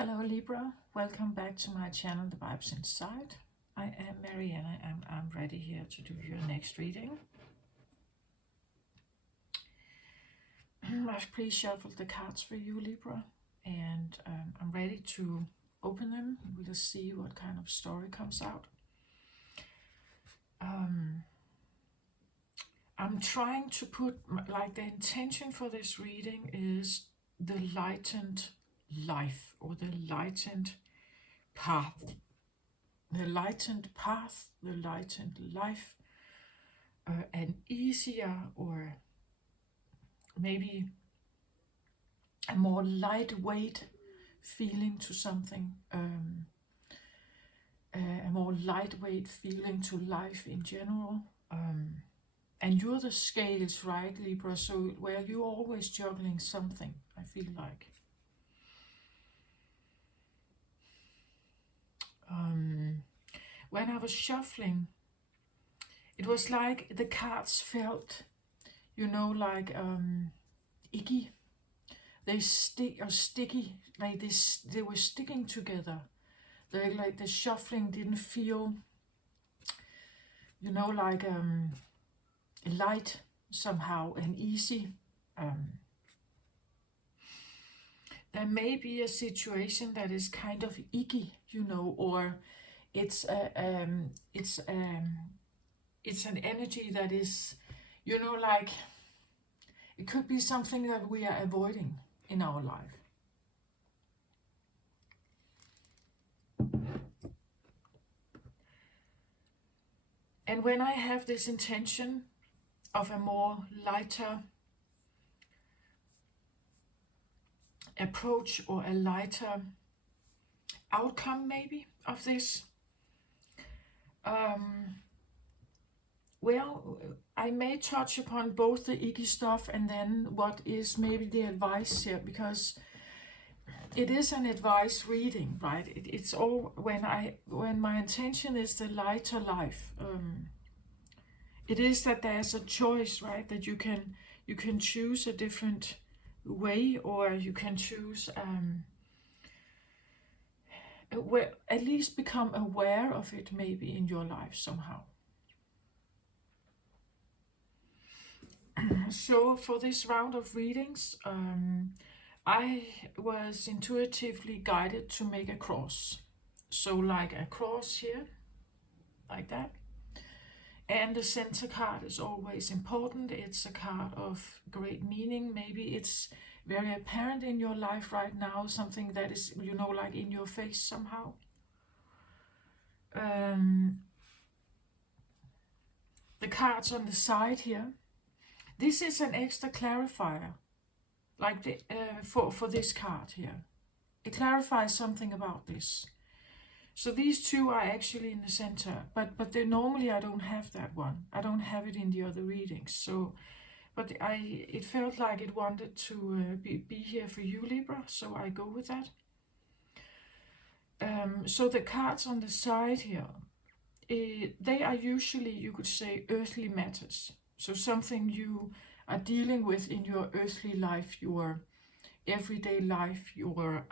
Hello Libra, welcome back to my channel The Vibes Inside. I am Mariana and I'm ready here to do your next reading. I've pre-shuffled the cards for you Libra and I'm ready to open them. We'll see what kind of story comes out. I'm trying to put, like, the intention for this reading is the lightened life or the lightened path. The lightened path, the lightened life, an easier or maybe a more lightweight feeling to something, a more lightweight feeling to life in general. And you're the scales, right, Libra? So, well, you're always juggling something, I feel like. When I was shuffling, it was like the cards felt, like icky. They sticky, like this. They were sticking together. They like the shuffling didn't feel, like light somehow and easy. There may be a situation that is kind of icky, or it's it's an energy that is, like it could be something that we are avoiding in our life. And when I have this intention of a more lighter approach or a lighter outcome maybe of this, well, I may touch upon both the icky stuff and then what is maybe the advice here, because it is an advice reading, right? It's all when my intention is the lighter life. It is that there's a choice, right? That you can choose a different way, or you can choose at least become aware of it maybe in your life somehow. So for this round of readings, I was intuitively guided to make a cross. So like a cross here, like that. And the center card is always important. It's a card of great meaning. Maybe it's very apparent in your life right now, something that is, like in your face somehow. The cards on the side here. This is an extra clarifier, like for this card here. It clarifies something about this. So these two are actually in the center, but normally I don't have that one. I don't have it in the other readings. So, but it felt like it wanted to be here for you, Libra. So I go with that. So the cards on the side here, they are usually, you could say, earthly matters. So something you are dealing with in your earthly life, your everyday life, your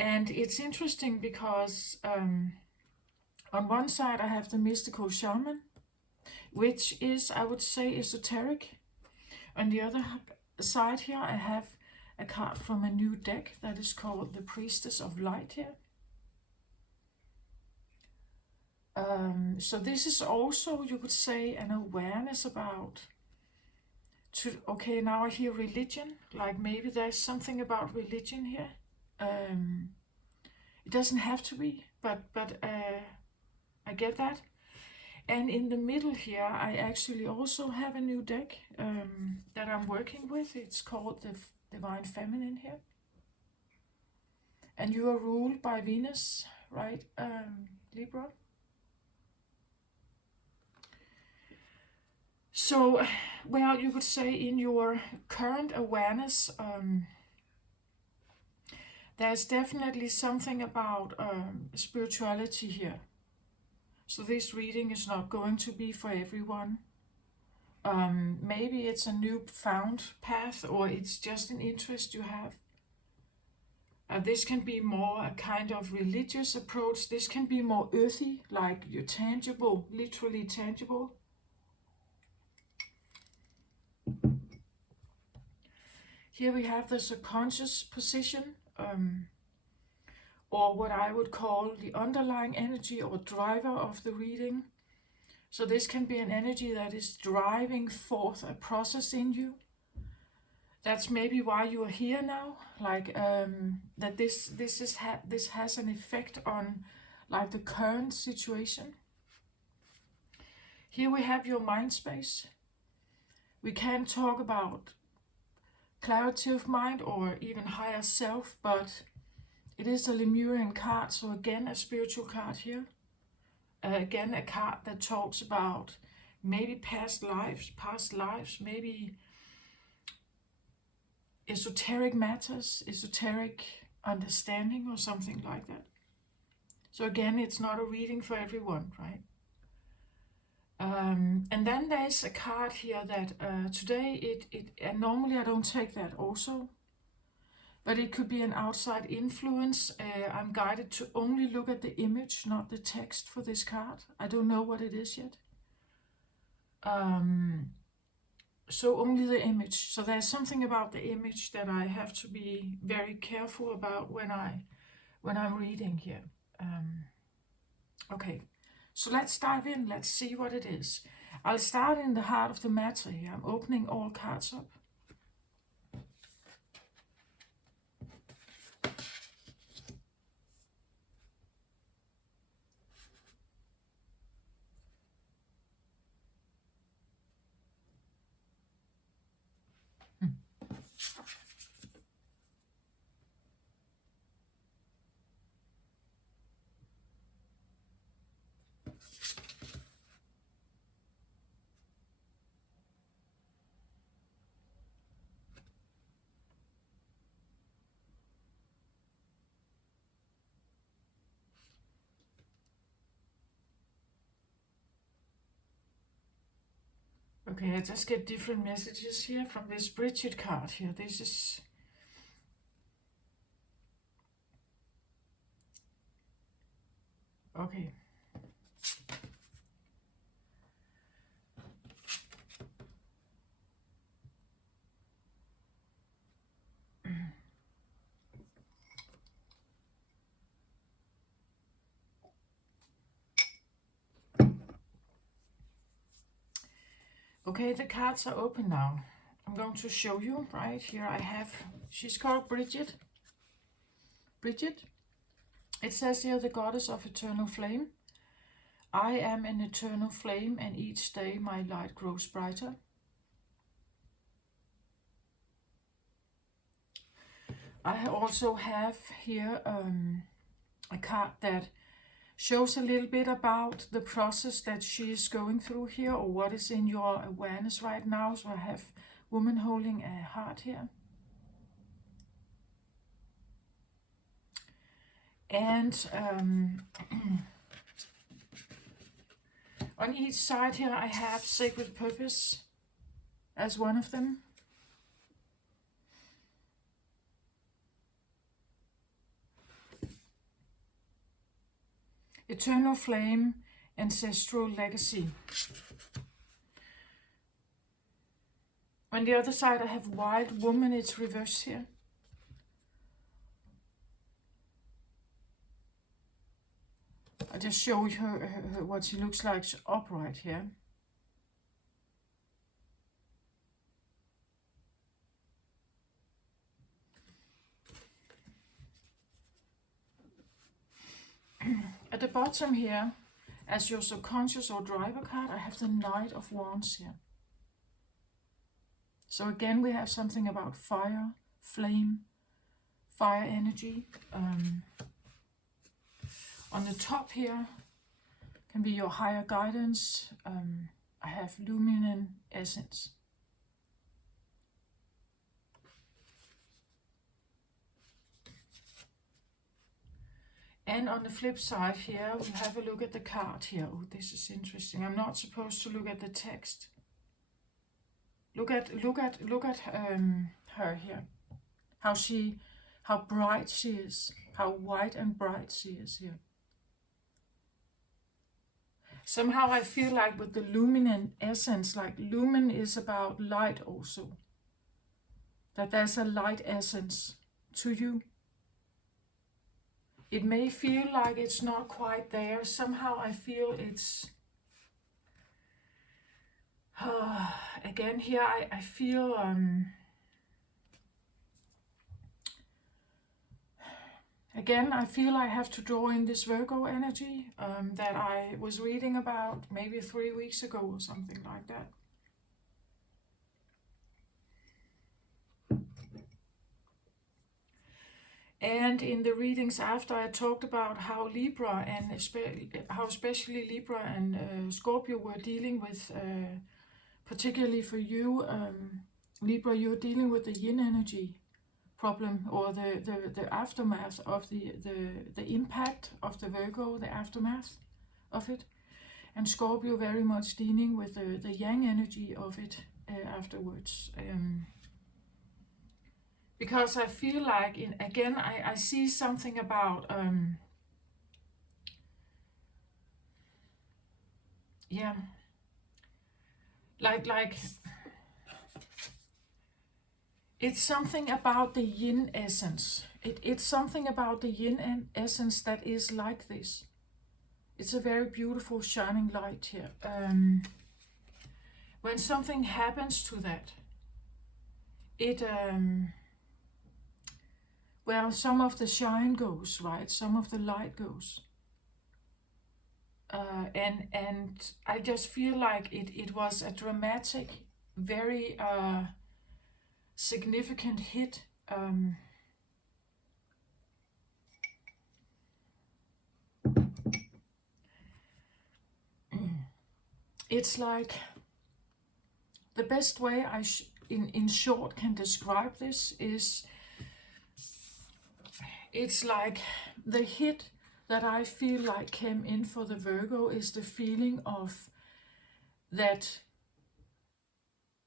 and it's interesting because on one side I have the mystical shaman, which is, I would say, esoteric. On the other side here I have a card from a new deck that is called the Priestess of Light here. So this is also, you could say, an awareness about okay, now I hear religion, like maybe there's something about religion here. It doesn't have to be, but I get that. And in the middle here, I actually also have a new deck that I'm working with. It's called the Divine Feminine here. And you are ruled by Venus, right, Libra? So, well, you could say in your current awareness, there's definitely something about spirituality here. So this reading is not going to be for everyone. Maybe it's a new found path, or it's just an interest you have. This can be more a kind of religious approach. This can be more earthy, like you're tangible, literally tangible. Here we have the subconscious position, or what I would call the underlying energy or driver of the reading. So this can be an energy that is driving forth a process in you. That's maybe why you are here now, like that this has an effect on like the current situation. Here we have your mind space. We can talk about clarity of mind or even higher self, but it is a Lemurian card, so again a spiritual card here. Again a card that talks about maybe past lives, maybe esoteric matters, esoteric understanding or something like that. So again, it's not a reading for everyone, right? And then there's a card here that today and normally I don't take that also, but it could be an outside influence. I'm guided to only look at the image, not the text for this card. I don't know what it is yet. So only the image. So there's something about the image that I have to be very careful about when I'm reading here. Okay, so let's dive in. Let's see what it is. I'll start in the heart of the matter here. I'm opening all cards up. Okay, I just get different messages here from this Bridget card here. This is... Okay. Okay, the cards are open now. I'm going to show you right here. I have, she's called Bridget. Bridget. It says here, the goddess of eternal flame. I am an eternal flame, and each day my light grows brighter. I also have here a card that shows a little bit about the process that she is going through here, or what is in your awareness right now. So I have woman holding a heart here. And on each side here I have sacred purpose as one of them. Eternal flame, ancestral legacy. On the other side I have wild woman, it's reversed here. I just showed her what she looks like upright here. At the bottom here, as your subconscious or driver card, I have the Knight of Wands here. So again, we have something about fire, flame, fire energy. On the top here can be your higher guidance. I have luminous essence. And on the flip side here, we'll have a look at the card here. Oh, this is interesting. I'm not supposed to look at the text. Look at her here. How how bright she is, how white and bright she is here. Somehow I feel like with the luminant essence, like lumen is about light also, that there's a light essence to you. It may feel like it's not quite there. Somehow I feel it's, again here I feel, again, I feel I have to draw in this Virgo energy that I was reading about maybe 3 weeks ago or something like that. And in the readings after, I talked about how Libra and especially Libra and Scorpio were dealing with, particularly for you, Libra, you're dealing with the yin energy problem, or the aftermath of the impact of the Virgo, the aftermath of it. And Scorpio very much dealing with the yang energy of it afterwards. Because I feel like, again, I see something about, yeah, like it's something about the yin essence. It's something about the yin essence that is like this. It's a very beautiful shining light here. When something happens to that, it, well, some of the shine goes, right? Some of the light goes. And I just feel like it was a dramatic, very significant hit. It's like the best way I in short can describe this is, it's like the hit that I feel like came in for the Virgo is the feeling of that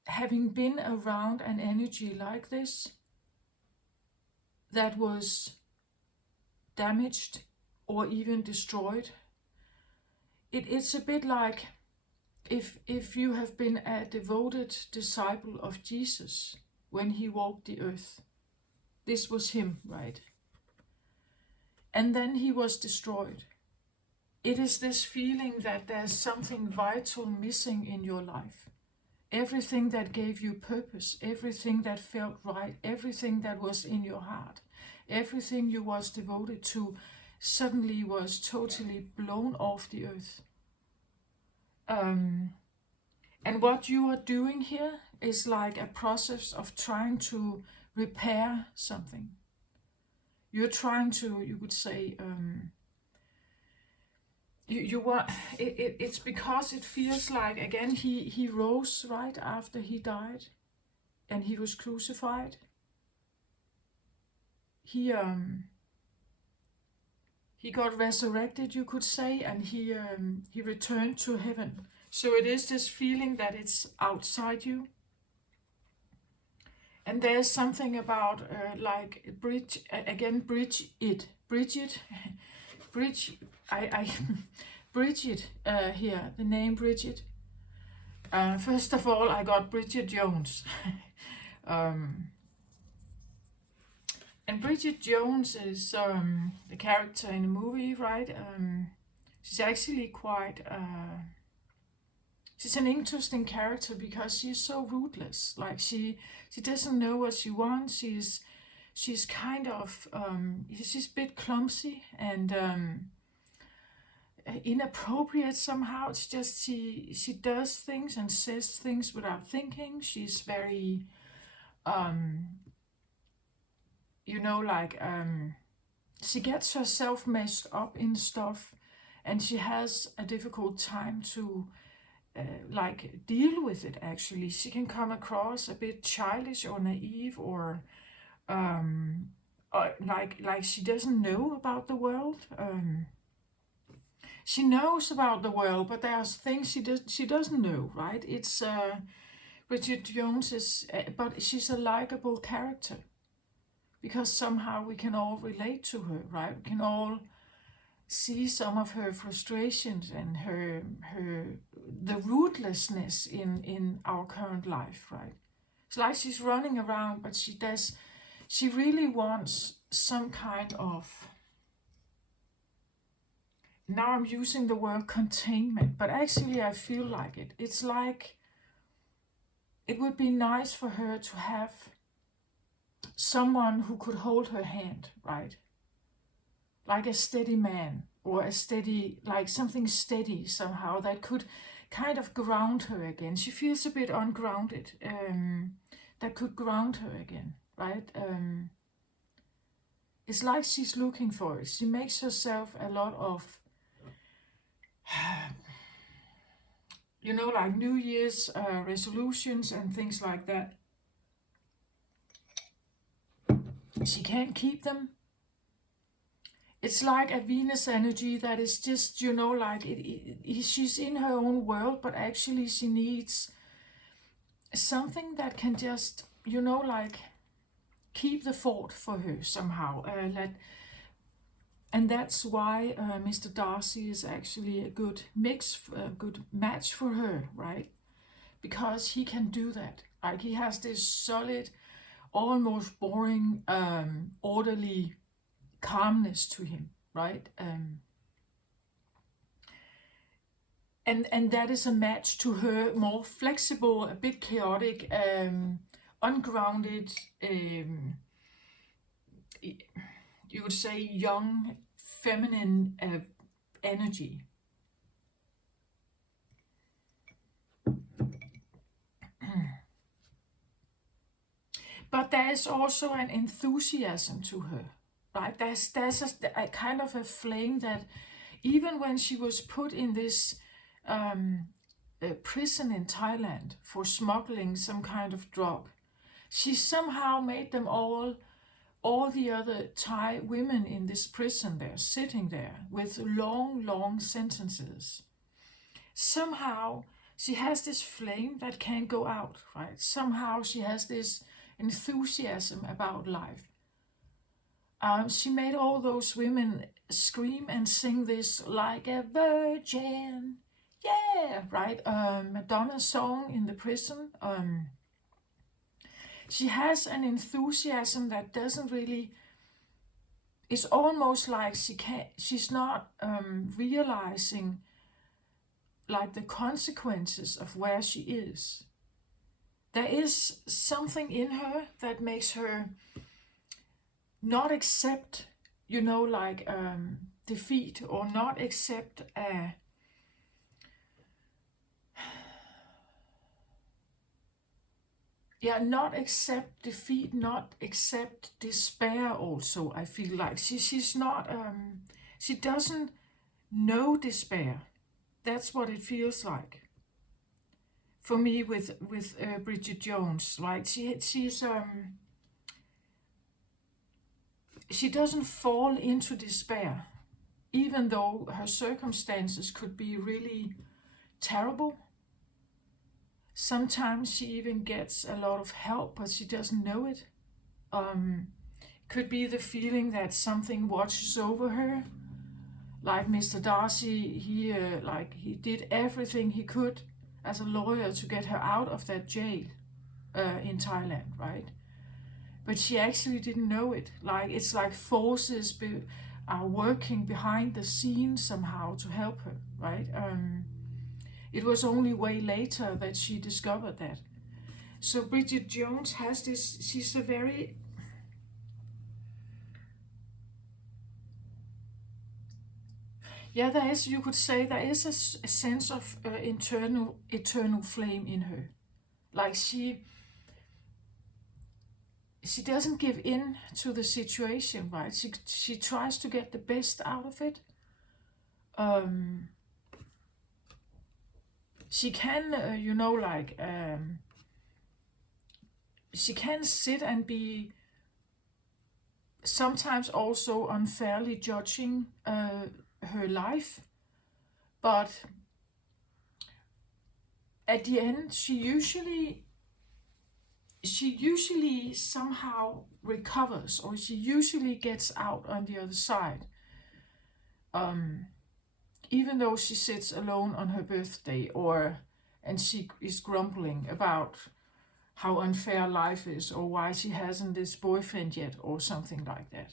having been around an energy like this that was damaged or even destroyed. It's a bit like if you have been a devoted disciple of Jesus when he walked the earth. This was him, right? And then he was destroyed. It is this feeling that there's something vital missing in your life. Everything that gave you purpose, everything that felt right, everything that was in your heart, everything you was devoted to suddenly was totally blown off the earth. And what you are doing here is like a process of trying to repair something. You're trying to, you could say, it's because it feels like, again, he rose right after he died and he was crucified. He got resurrected, you could say, and he returned to heaven. So it is this feeling that it's outside you. And there's something about like Bridget, Bridget here, the name Bridget. First of all, I got Bridget Jones. And Bridget Jones is the character in the movie, right? She's actually quite... she's an interesting character because she's so ruthless. Like she doesn't know what she wants. She's kind of she's a bit clumsy and inappropriate somehow. It's just she does things and says things without thinking. She's very you know, like she gets herself messed up in stuff, and she has a difficult time to like deal with it. Actually, she can come across a bit childish or naive, or like she doesn't know about the world. She knows about the world, but there's things she doesn't know, right? It's Bridget Jones is, but she's a likable character. because somehow we can all relate to her, right? We can all see some of her frustrations and the rootlessness in our current life, right? It's like she's running around, but she really wants some kind of, now I'm using the word containment, but actually I feel like it. It's like it would be nice for her to have someone who could hold her hand, right? Like a steady man, or a steady, like something steady somehow that could kind of ground her again. She feels a bit ungrounded, that could ground her again, right? It's like she's looking for it. She makes herself a lot of, like New Year's resolutions and things like that. She can't keep them. It's like a Venus energy that is just, like she's in her own world, but actually she needs something that can just, like keep the fort for her somehow. And that's why Mr. Darcy is actually a good good match for her, right? Because he can do that. Like he has this solid, almost boring, orderly calmness to him, right? And that is a match to her more flexible, a bit chaotic, ungrounded, you would say young, feminine energy. But there is also an enthusiasm to her, right? There's a kind of a flame that even when she was put in this prison in Thailand for smuggling some kind of drug, she somehow made them all the other Thai women in this prison there, sitting there with long, long sentences. Somehow she has this flame that can't go out, right? Somehow she has this enthusiasm about life. She made all those women scream and sing this like a virgin. Yeah, right? Madonna's song in the prison. She has an enthusiasm that doesn't really, it's almost like she's not realizing like the consequences of where she is. There is something in her that makes her not accept, like defeat, or not accept not accept defeat, not accept despair also. I feel like she's not, she doesn't know despair. That's what it feels like for me with Bridget Jones. Like she doesn't fall into despair, even though her circumstances could be really terrible. Sometimes she even gets a lot of help, but she doesn't know it. Could be the feeling that something watches over her. Like Mr. Darcy, he did everything he could as a lawyer to get her out of that jail in Thailand, right? But she actually didn't know it. Like it's like forces are working behind the scenes somehow to help her, right? It was only way later that she discovered that. So Bridget Jones has this, she's a very, there is, you could say, there is a sense of eternal flame in her. Like she doesn't give in to the situation, right? She tries to get the best out of it. She can, she can sit and be sometimes also unfairly judging her life, but at the end she usually she usually somehow recovers, or she usually gets out on the other side, um, even though she sits alone on her birthday, or and she is grumbling about how unfair life is, or why she hasn't this boyfriend yet, or something like that.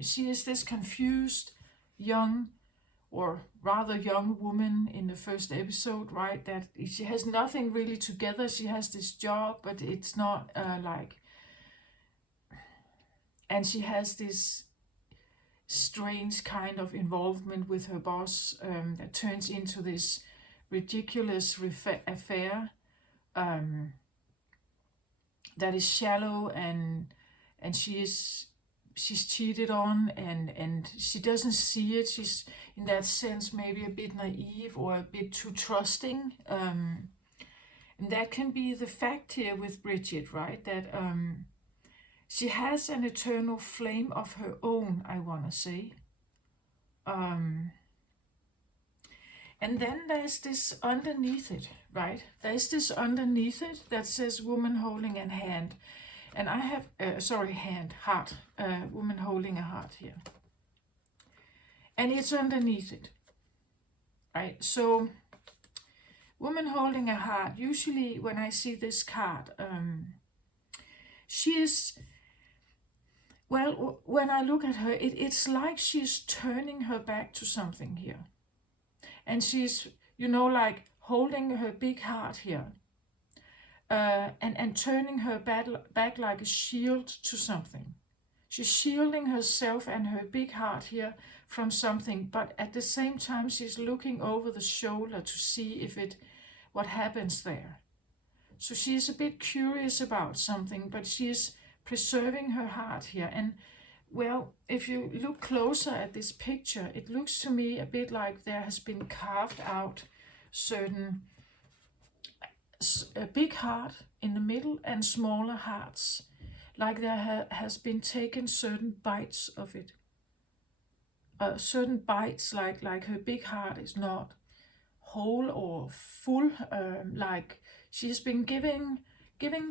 She is this confused young, or rather young woman in the first episode, right? That she has nothing really together. She has this job, but it's not and she has this strange kind of involvement with her boss, that turns into this ridiculous affair, um, that is shallow, and she's cheated on, and she doesn't see it. She's in that sense maybe a bit naive, or a bit too trusting, and that can be the fact here with Bridget, right? That she has an eternal flame of her own, I want to say. Um, and then there's this underneath it, right? There's this underneath it that says woman holding a hand. And I have, heart, woman holding a heart here. And it's underneath it, right? So, woman holding a heart, usually when I see this card, she is, well, when I look at her, it's like she's turning her back to something here. And she's, like holding her big heart here. And turning her back like a shield to something. She's shielding herself and her big heart here from something, but at the same time she's looking over the shoulder to see what happens there. So she's a bit curious about something, but she's preserving her heart here. And well, if you look closer at this picture, it looks to me a bit like there has been carved out a big heart in the middle and smaller hearts, like there has been taken certain bites of it. Certain bites, like her big heart is not whole or full, like she has been giving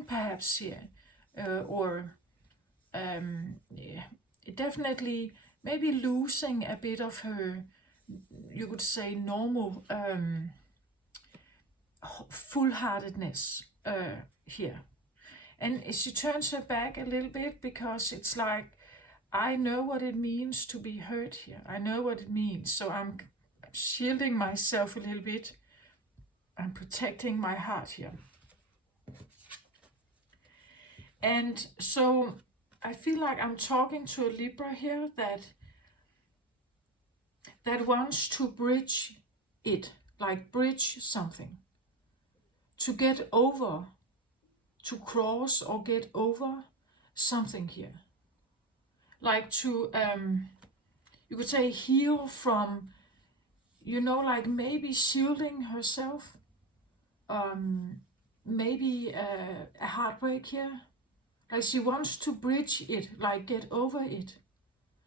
perhaps here, or yeah, definitely maybe losing a bit of her, you could say, normal full-heartedness here. And she turns her back a little bit because it's like, I know what it means to be hurt here. I know what it means. So I'm shielding myself a little bit. I'm protecting my heart here. And so I feel like I'm talking to a Libra here that wants to bridge it, like bridge something. To get over, to cross or get over something here. Like to, you could say, heal from, like maybe shielding herself, maybe a heartbreak here. Like she wants to bridge it, like get over it.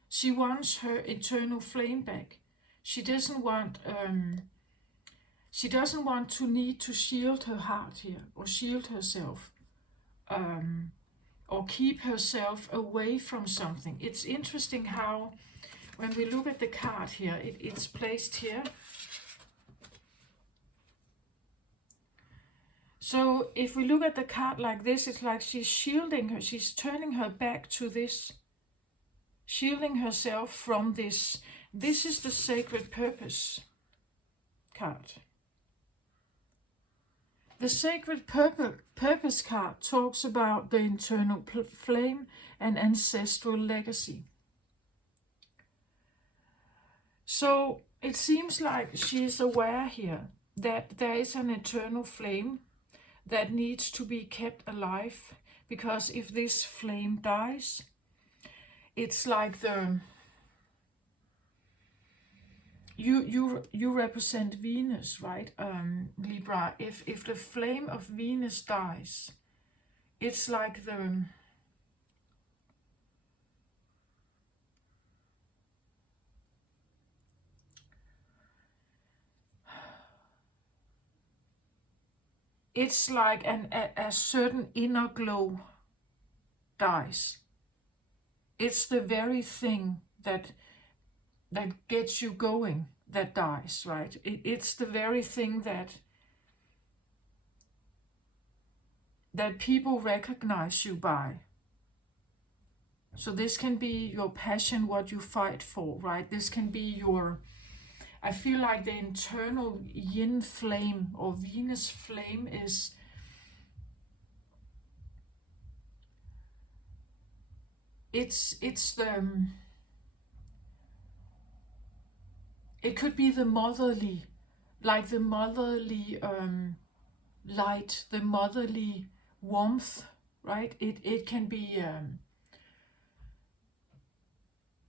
She wants her eternal flame back. She doesn't want to need to shield her heart here, or shield herself, or keep herself away from something. It's interesting how, when we look at the card here, it's placed here. So if we look at the card like this, it's like she's shielding her, she's turning her back to this, shielding herself from this. This is the sacred purpose card. The sacred purpose card talks about the internal flame and ancestral legacy. So it seems like she is aware here that there is an eternal flame that needs to be kept alive, because if this flame dies, it's like you represent Venus, right, Libra? If the flame of Venus dies, it's like it's like a certain inner glow dies. It's the very thing that gets you going that dies, right? It's the very thing that people recognize you by. So this can be your passion, what you fight for, right? This can be your, I feel like the internal yin flame or Venus flame is, it's the, it could be the motherly, like the motherly light, the motherly warmth, right? It can be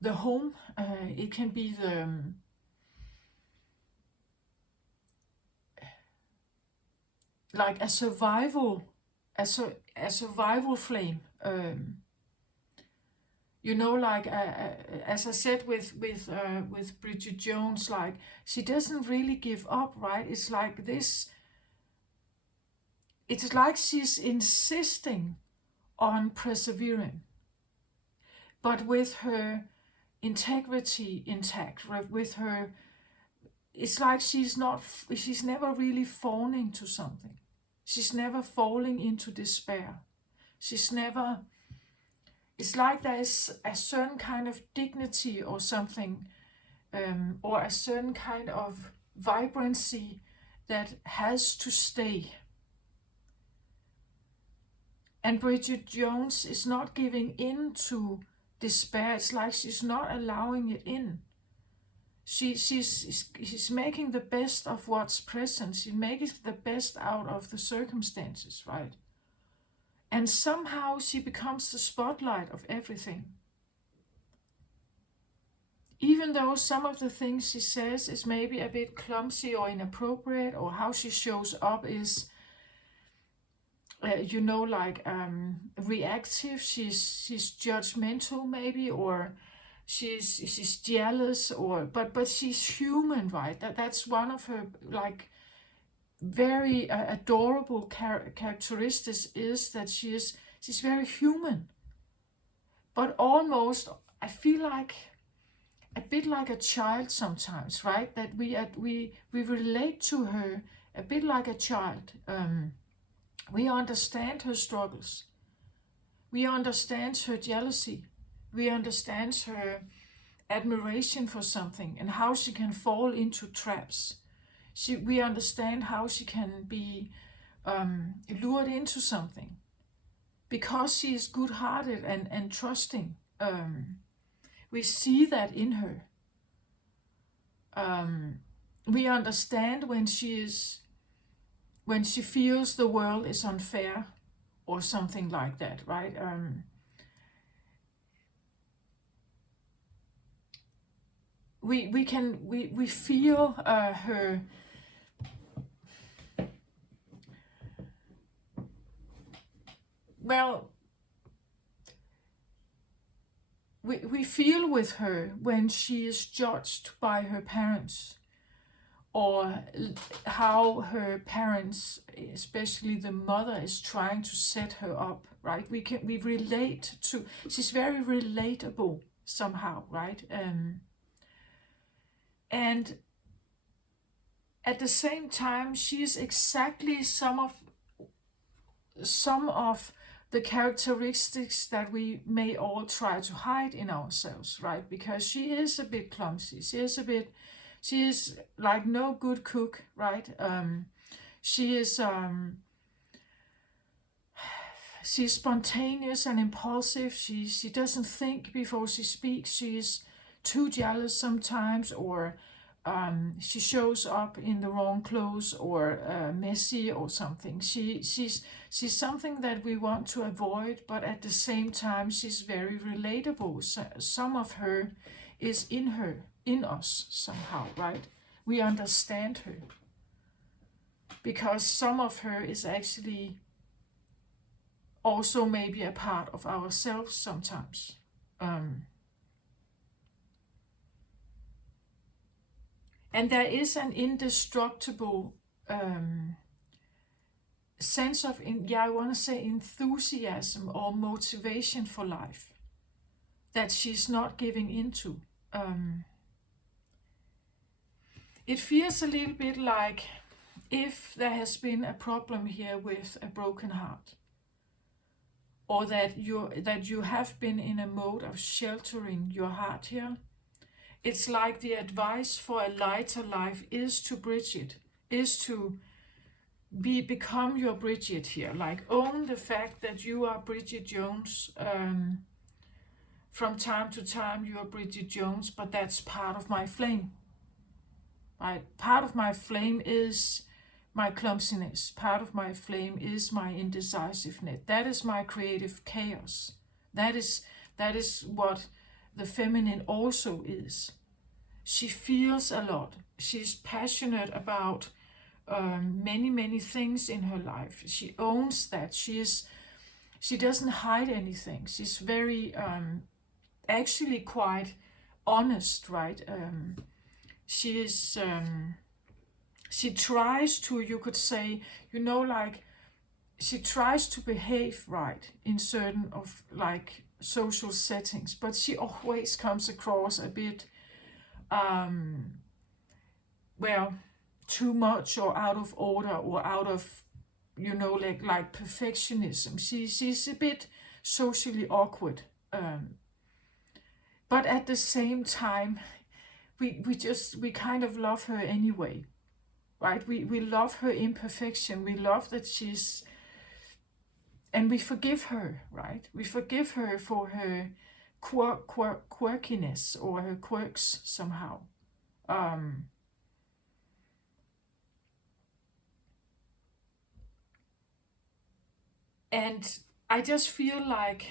the home, it can be the like a survival, a survival flame. You know, like as I said with Bridget Jones, like she doesn't really give up, right? It's like this. It's like she's insisting on persevering, but with her integrity intact, right? With her, it's like she's never really falling into something. She's never falling into despair. She's never, it's like there's a certain kind of dignity or something, or a certain kind of vibrancy that has to stay. And Bridget Jones is not giving in to despair. It's like she's not allowing it in. She's making the best of what's present. She makes the best out of the circumstances, right? And somehow she becomes the spotlight of everything. Even though some of the things she says is maybe a bit clumsy or inappropriate, or how she shows up is, like reactive. She's judgmental maybe, or she's jealous, or but she's human, right? That's one of her like very adorable characteristics, is that she's very human, but almost I feel like a bit like a child sometimes, right? That we relate to her a bit like a child. We understand her struggles. We understand her jealousy. We understand her admiration for something and how she can fall into traps. We understand how she can be lured into something because she is good-hearted and trusting. We see that in her. We understand when she feels the world is unfair or something like that, right? We feel her. Well, we feel with her when she is judged by her parents, or how her parents, especially the mother, is trying to set her up, right? We relate to, she's very relatable somehow, right? And at the same time, she is exactly some of the characteristics that we may all try to hide in ourselves, right? Because she is a bit clumsy. She is like no good cook, right? She's spontaneous and impulsive. She doesn't think before she speaks. She's too jealous sometimes, or she shows up in the wrong clothes, or messy or something. She's something that we want to avoid, but at the same time she's very relatable. So, some of her is in us somehow, right? We understand her because some of her is actually also maybe a part of ourselves sometimes. And there is an indestructible sense of, I want to say enthusiasm or motivation for life that she's not giving into. It feels a little bit like if there has been a problem here with a broken heart, or that you have been in a mode of sheltering your heart here. It's like the advice for a lighter life is to bridge it, is to become your Bridget here, like own the fact that you are Bridget Jones. From time to time you are Bridget Jones, but that's part of my flame. Right? Part of my flame is my clumsiness. Part of my flame is my indecisiveness. That is my creative chaos. That is what the feminine also is. She feels a lot. She's passionate about many things in her life. She owns that. She doesn't hide anything. She's very actually quite honest, right? She is. She tries to, you could say, like she tries to behave right in certain of like social settings, but she always comes across a bit, well, too much or out of order or out of, like perfectionism. She's a bit socially awkward, but at the same time, we kind of love her anyway, right? We love her imperfection. We love that she's, and we forgive her, right? We forgive her for her quirkiness or her quirks somehow. And I just feel like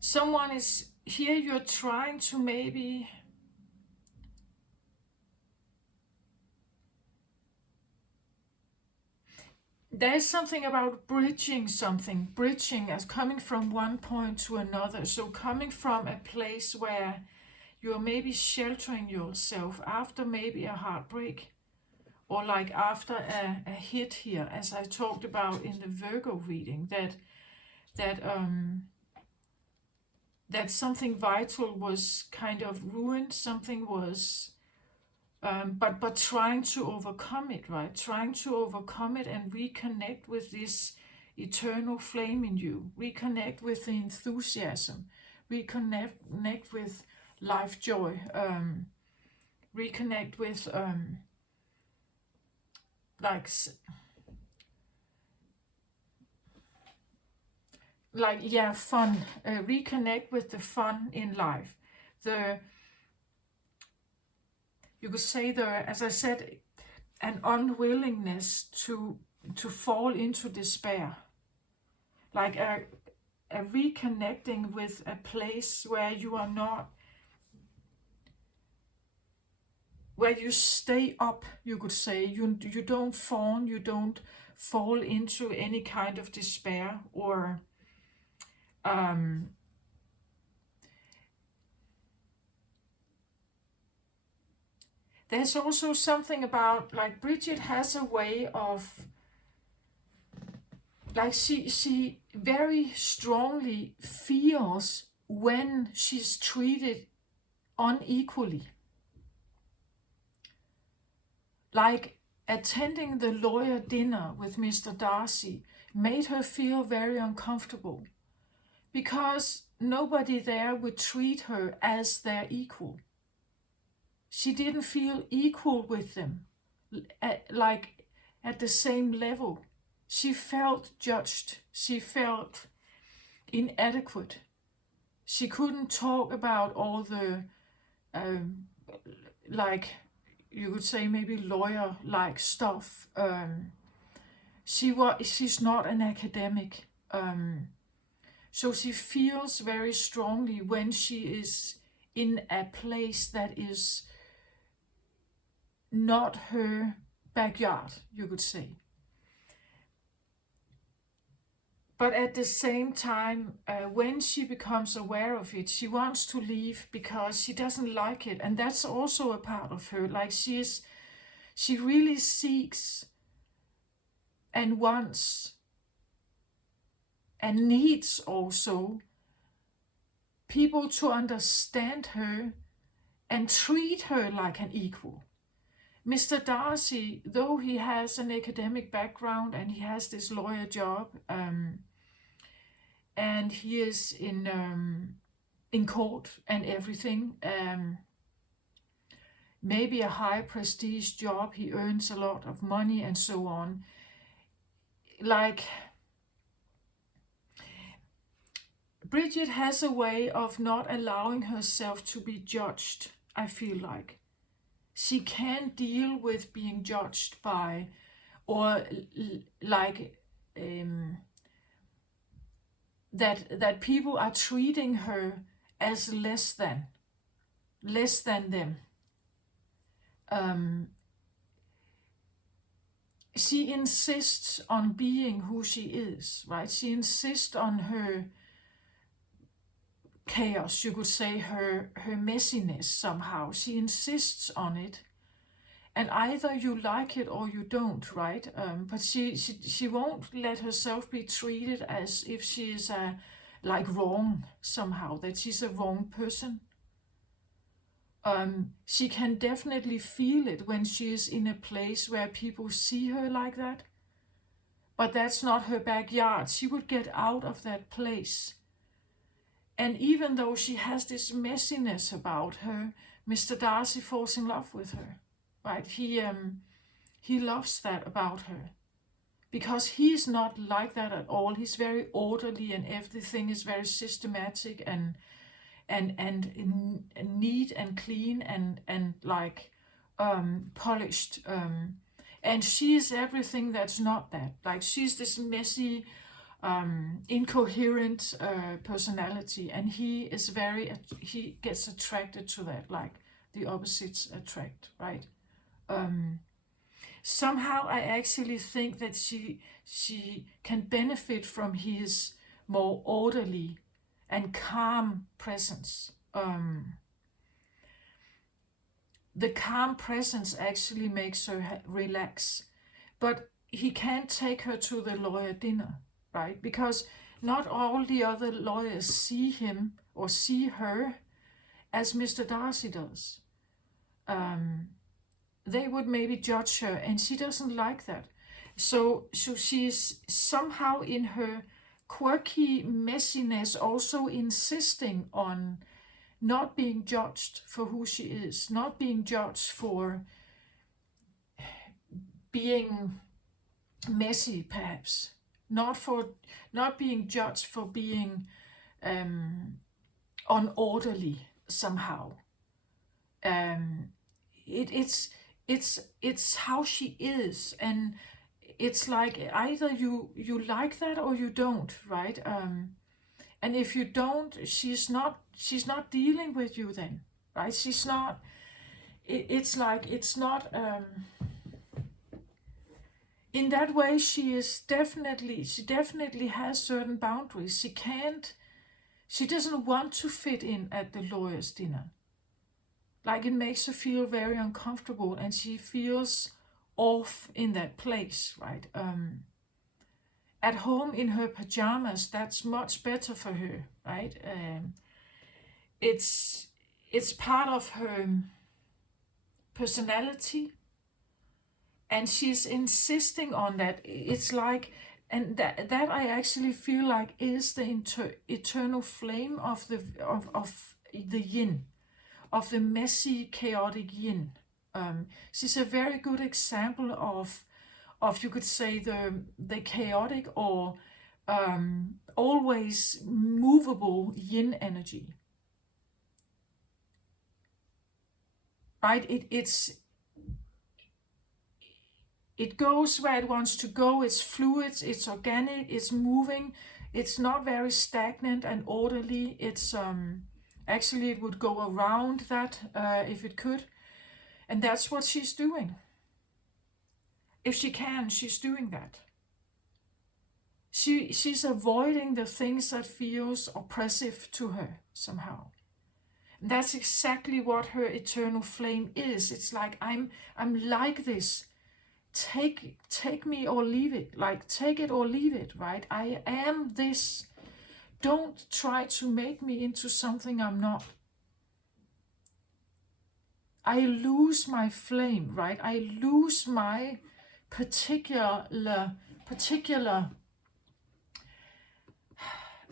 someone is here, you're trying to maybe there's something about bridging as coming from one point to another. So coming from a place where you're maybe sheltering yourself after maybe a heartbreak, or like after a hit here, as I talked about in the Virgo reading, that something vital was kind of ruined, something was, but trying to overcome it, right? Trying to overcome it and reconnect with this eternal flame in you, reconnect with the enthusiasm, reconnect with life joy, reconnect with fun, reconnect with the fun in life. You could say as I said, an unwillingness to fall into despair, like a reconnecting with a place where you are not, where you stay up, you could say. You don't fawn, you don't fall into any kind of despair or there's also something about, like, Bridget has a way of, like, she very strongly feels when she's treated unequally. Like attending the lawyer dinner with Mr. Darcy made her feel very uncomfortable because nobody there would treat her as their equal. She didn't feel equal with them, like at the same level. She felt judged. She felt inadequate. She couldn't talk about all the, like, you could say maybe lawyer-like stuff. She's not an academic. So she feels very strongly when she is in a place that is not her backyard, you could say. But at the same time, when she becomes aware of it, she wants to leave because she doesn't like it. And that's also a part of her. Like she really seeks and wants and needs also people to understand her and treat her like an equal. Mr. Darcy, though he has an academic background and he has this lawyer job, and he is in court and everything, maybe a high prestige job, he earns a lot of money and so on. Like, Bridget has a way of not allowing herself to be judged, I feel like. She can't deal with being judged by, or like, that people are treating her as less than them. She insists on being who she is, right? She insists on her chaos, you could say, her messiness somehow. She insists on it, and either you like it or you don't, right? But she won't let herself be treated as if she is like wrong somehow, that she's a wrong person. She can definitely feel it when she is in a place where people see her like that, but that's not her backyard. She would get out of that place. And even though she has this messiness about her, Mr. Darcy falls in love with her, right? He loves that about her, because he's not like that at all. He's very orderly, and everything is very systematic and neat and clean and like polished. And she is everything that's not that. Like, she's this messy, incoherent personality, and he gets attracted to that, like the opposites attract, right? Somehow I actually think that she can benefit from his more orderly and calm presence. The calm presence actually makes her relax, but he can't take her to the lawyer dinner, right? Because not all the other lawyers see him or see her as Mr. Darcy does. They would maybe judge her, and she doesn't like that. So she's somehow, in her quirky messiness, also insisting on not being judged for who she is, not being judged for being messy, perhaps, not being judged for being unorderly somehow. It's how she is, and it's like either you like that or you don't, right? And if you don't, she's not dealing with you then, right? She's not. It's like it's not. In that way, she definitely has certain boundaries. She doesn't want to fit in at the lawyer's dinner. Like, it makes her feel very uncomfortable, and she feels off in that place, right? At home in her pajamas, that's much better for her, right? It's part of her personality, and she's insisting on that. It's like, and that I actually feel like is the eternal flame of the yin, of the messy, chaotic yin. She's a very good example of you could say the chaotic or always movable yin energy. Right? It goes where it wants to go. It's fluid, it's organic, it's moving. It's not very stagnant and orderly. It's actually, it would go around that if it could. And that's what she's doing. If she can, she's doing that. She's avoiding the things that feels oppressive to her somehow. And that's exactly what her eternal flame is. It's like, I'm like this take me or leave it, like take it or leave it, right? I am this. Don't try to make me into something I'm not. I lose my flame, right? I lose my particular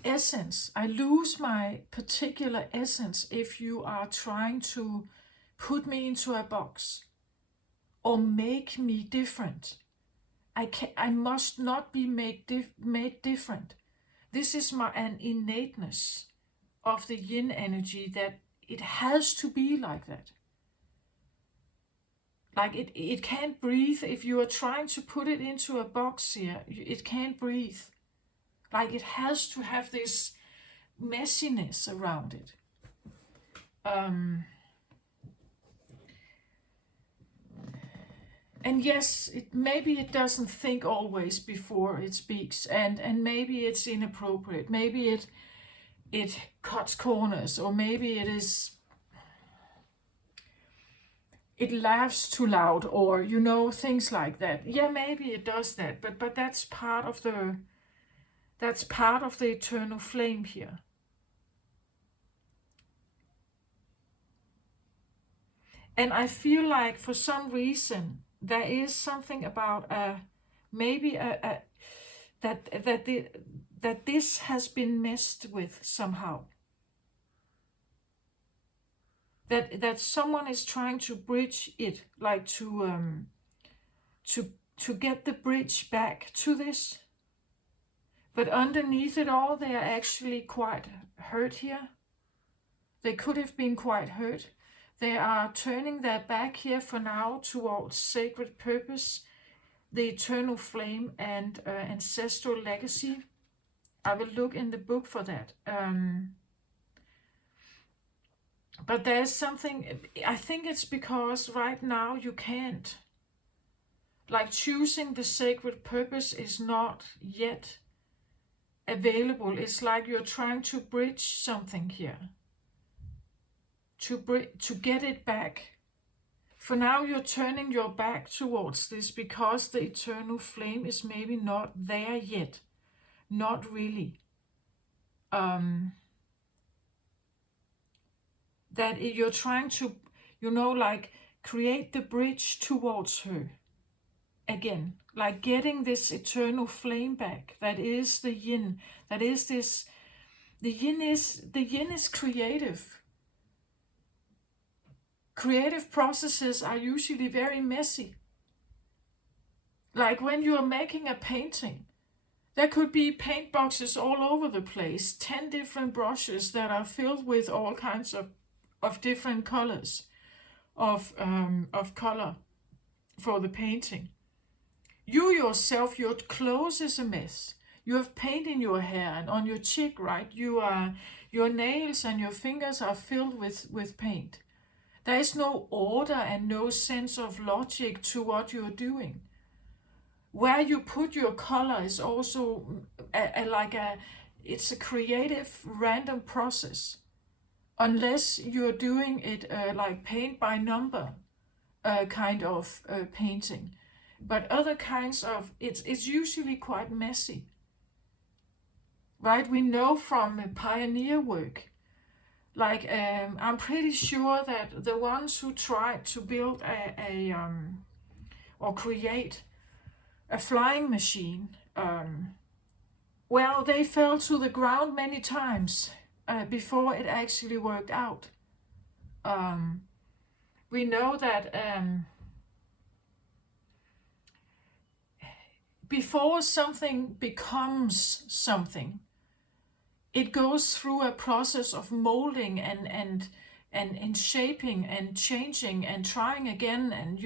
essence. I lose my particular essence if you are trying to put me into a box or make me different. I must not be made different. This is an innateness of the yin energy, that it has to be like that. Like it can't breathe. If you are trying to put it into a box here, it can't breathe. Like it has to have this messiness around it. And yes, maybe it doesn't think always before it speaks, and maybe it's inappropriate. Maybe it cuts corners, or maybe it laughs too loud, or things like that. Yeah, maybe it does that, but that's part of the eternal flame here. And I feel like for some reason there is something about maybe that this has been messed with somehow. That someone is trying to bridge it, like to get the bridge back to this. But underneath it all, they are actually quite hurt here. They could have been quite hurt. They are turning their back here for now towards sacred purpose, the eternal flame, and ancestral legacy. I will look in the book for that. But there's something, I think it's because right now you can't. Like choosing the sacred purpose is not yet available. It's like you're trying to bridge something here. To get it back. For now you're turning your back towards this because the eternal flame is maybe not there yet. Not really. That you're trying to, like create the bridge towards her again. Like getting this eternal flame back. That is the yin. That is this. The yin is creative. Creative processes are usually very messy. Like when you are making a painting, there could be paint boxes all over the place, 10 different brushes that are filled with all kinds of different colors of color for the painting. You yourself, your clothes is a mess. You have paint in your hair and on your cheek, right? Your nails and your fingers are filled with paint. There is no order and no sense of logic to what you're doing. Where you put your color is also it's a creative random process. Unless you're doing it like paint by number kind of painting. But other kinds of, it's usually quite messy. Right? We know from pioneer work. Like, I'm pretty sure that the ones who tried to build or create a flying machine, well, they fell to the ground many times before it actually worked out. We know that before something becomes something, it goes through a process of molding and shaping and changing and trying again, and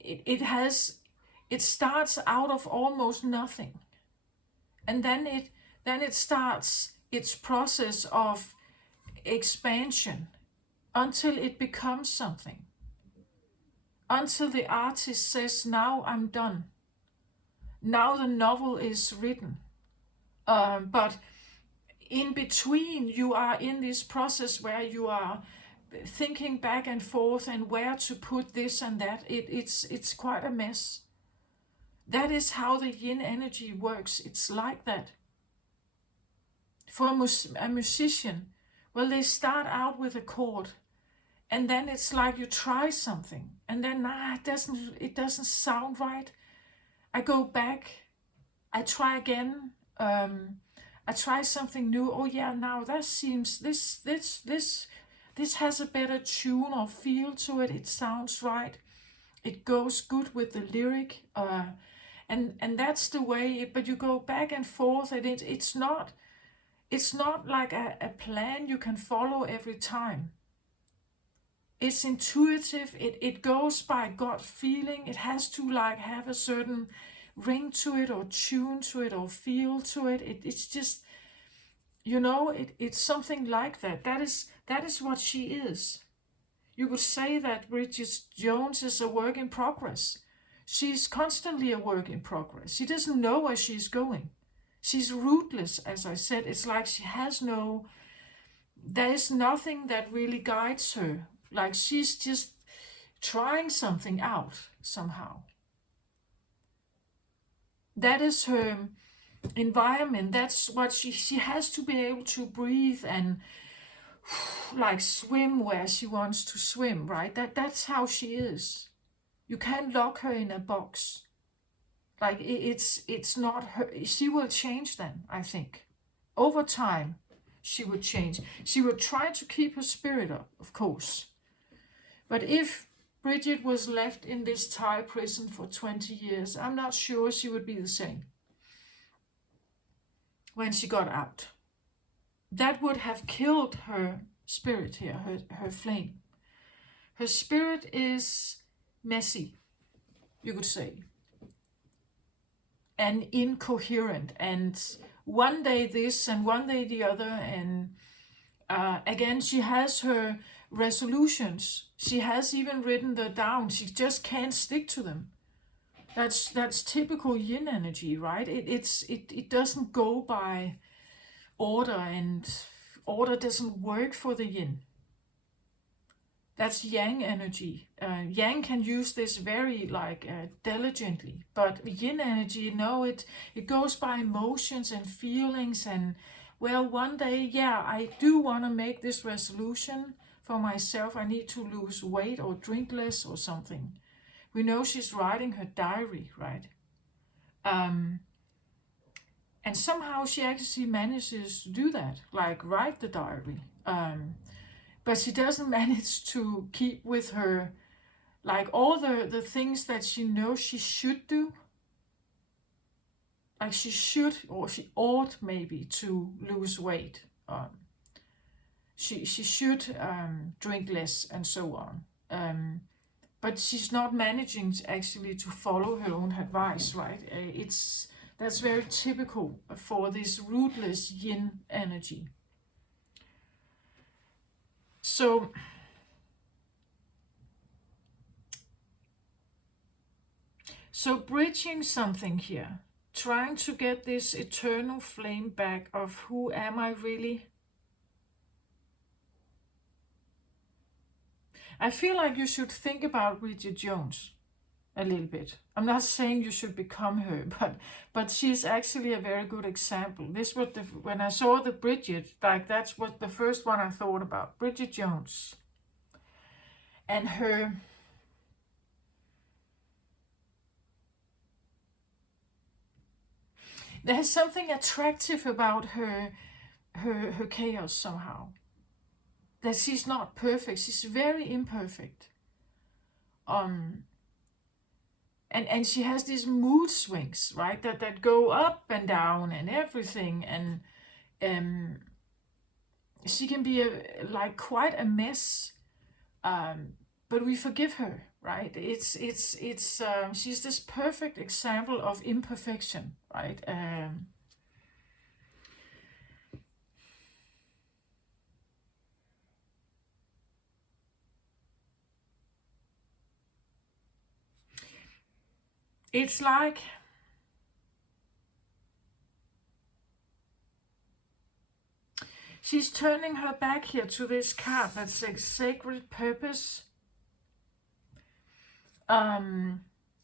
it starts out of almost nothing, and then it starts its process of expansion until it becomes something, until the artist says, now I'm done, now the novel is written. But in between, you are in this process where you are thinking back and forth and where to put this and that. It's quite a mess. That is how the yin energy works. It's like that. For a musician, well, they start out with a chord, and then it's like you try something, and then it doesn't sound right. I go back, I try again. I try something new. Oh yeah, now that seems this has a better tune or feel to it. It sounds right. It goes good with the lyric, and that's the way. But you go back and forth, and it's not like a plan you can follow every time. It's intuitive. It goes by gut feeling. It has to like have a certain ring to it or tune to it or feel to it. It's just, it's something like that. That is what she is. You could say that Bridget Jones is a work in progress. She's constantly a work in progress. She doesn't know where she's going. She's rootless, as I said. It's like there is nothing that really guides her. Like she's just trying something out somehow. That is her environment. That's what she has to be able to breathe and like swim where she wants to swim, right? That's how she is. You can't lock her in a box. Like it's not her. She will change then, I think. Over time, she would change. She would try to keep her spirit up, of course. But if Bridget was left in this Thai prison for 20 years, I'm not sure she would be the same when she got out. That would have killed her spirit here, her flame. Her spirit is messy, you could say, and incoherent, and one day this and one day the other, and again, she has her resolutions. She has even written them down. She just can't stick to them. That's typical yin energy, right? It doesn't go by order, and order doesn't work for the yin. That's yang energy. Yang can use this very diligently, but yin energy, no, it goes by emotions and feelings. And well, one day, yeah, I do want to make this resolution for myself. I need to lose weight or drink less or something. We know she's writing her diary, right? And somehow she actually manages to do that, like write the diary. But she doesn't manage to keep with her, like all the things that she knows she should do. Like she should, or she ought maybe to lose weight. She should drink less and so on. But she's not managing actually to follow her own advice, right? That's very typical for this rootless yin energy. So bridging something here, trying to get this eternal flame back of who am I really? I feel like you should think about Bridget Jones a little bit. I'm not saying you should become her, but she's actually a very good example. This was when I saw the Bridget, like that's what the first one I thought about, Bridget Jones. And her there's something attractive about her chaos somehow. That she's not perfect, she's very imperfect. And she has these mood swings, right? That go up and down and everything, and she can be quite a mess, but we forgive her, right? It's she's this perfect example of imperfection, right? It's like She's turning her back here to this card that says sacred purpose,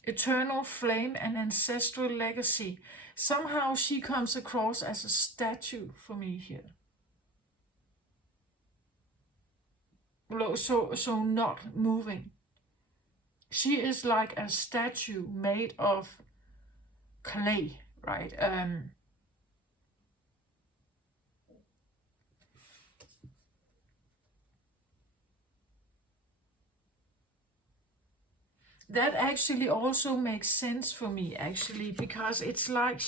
eternal flame, and ancestral legacy. Somehow she comes across as a statue for me here. So not moving. She is like a statue made of clay, right? That actually also makes sense for me, actually, because it's like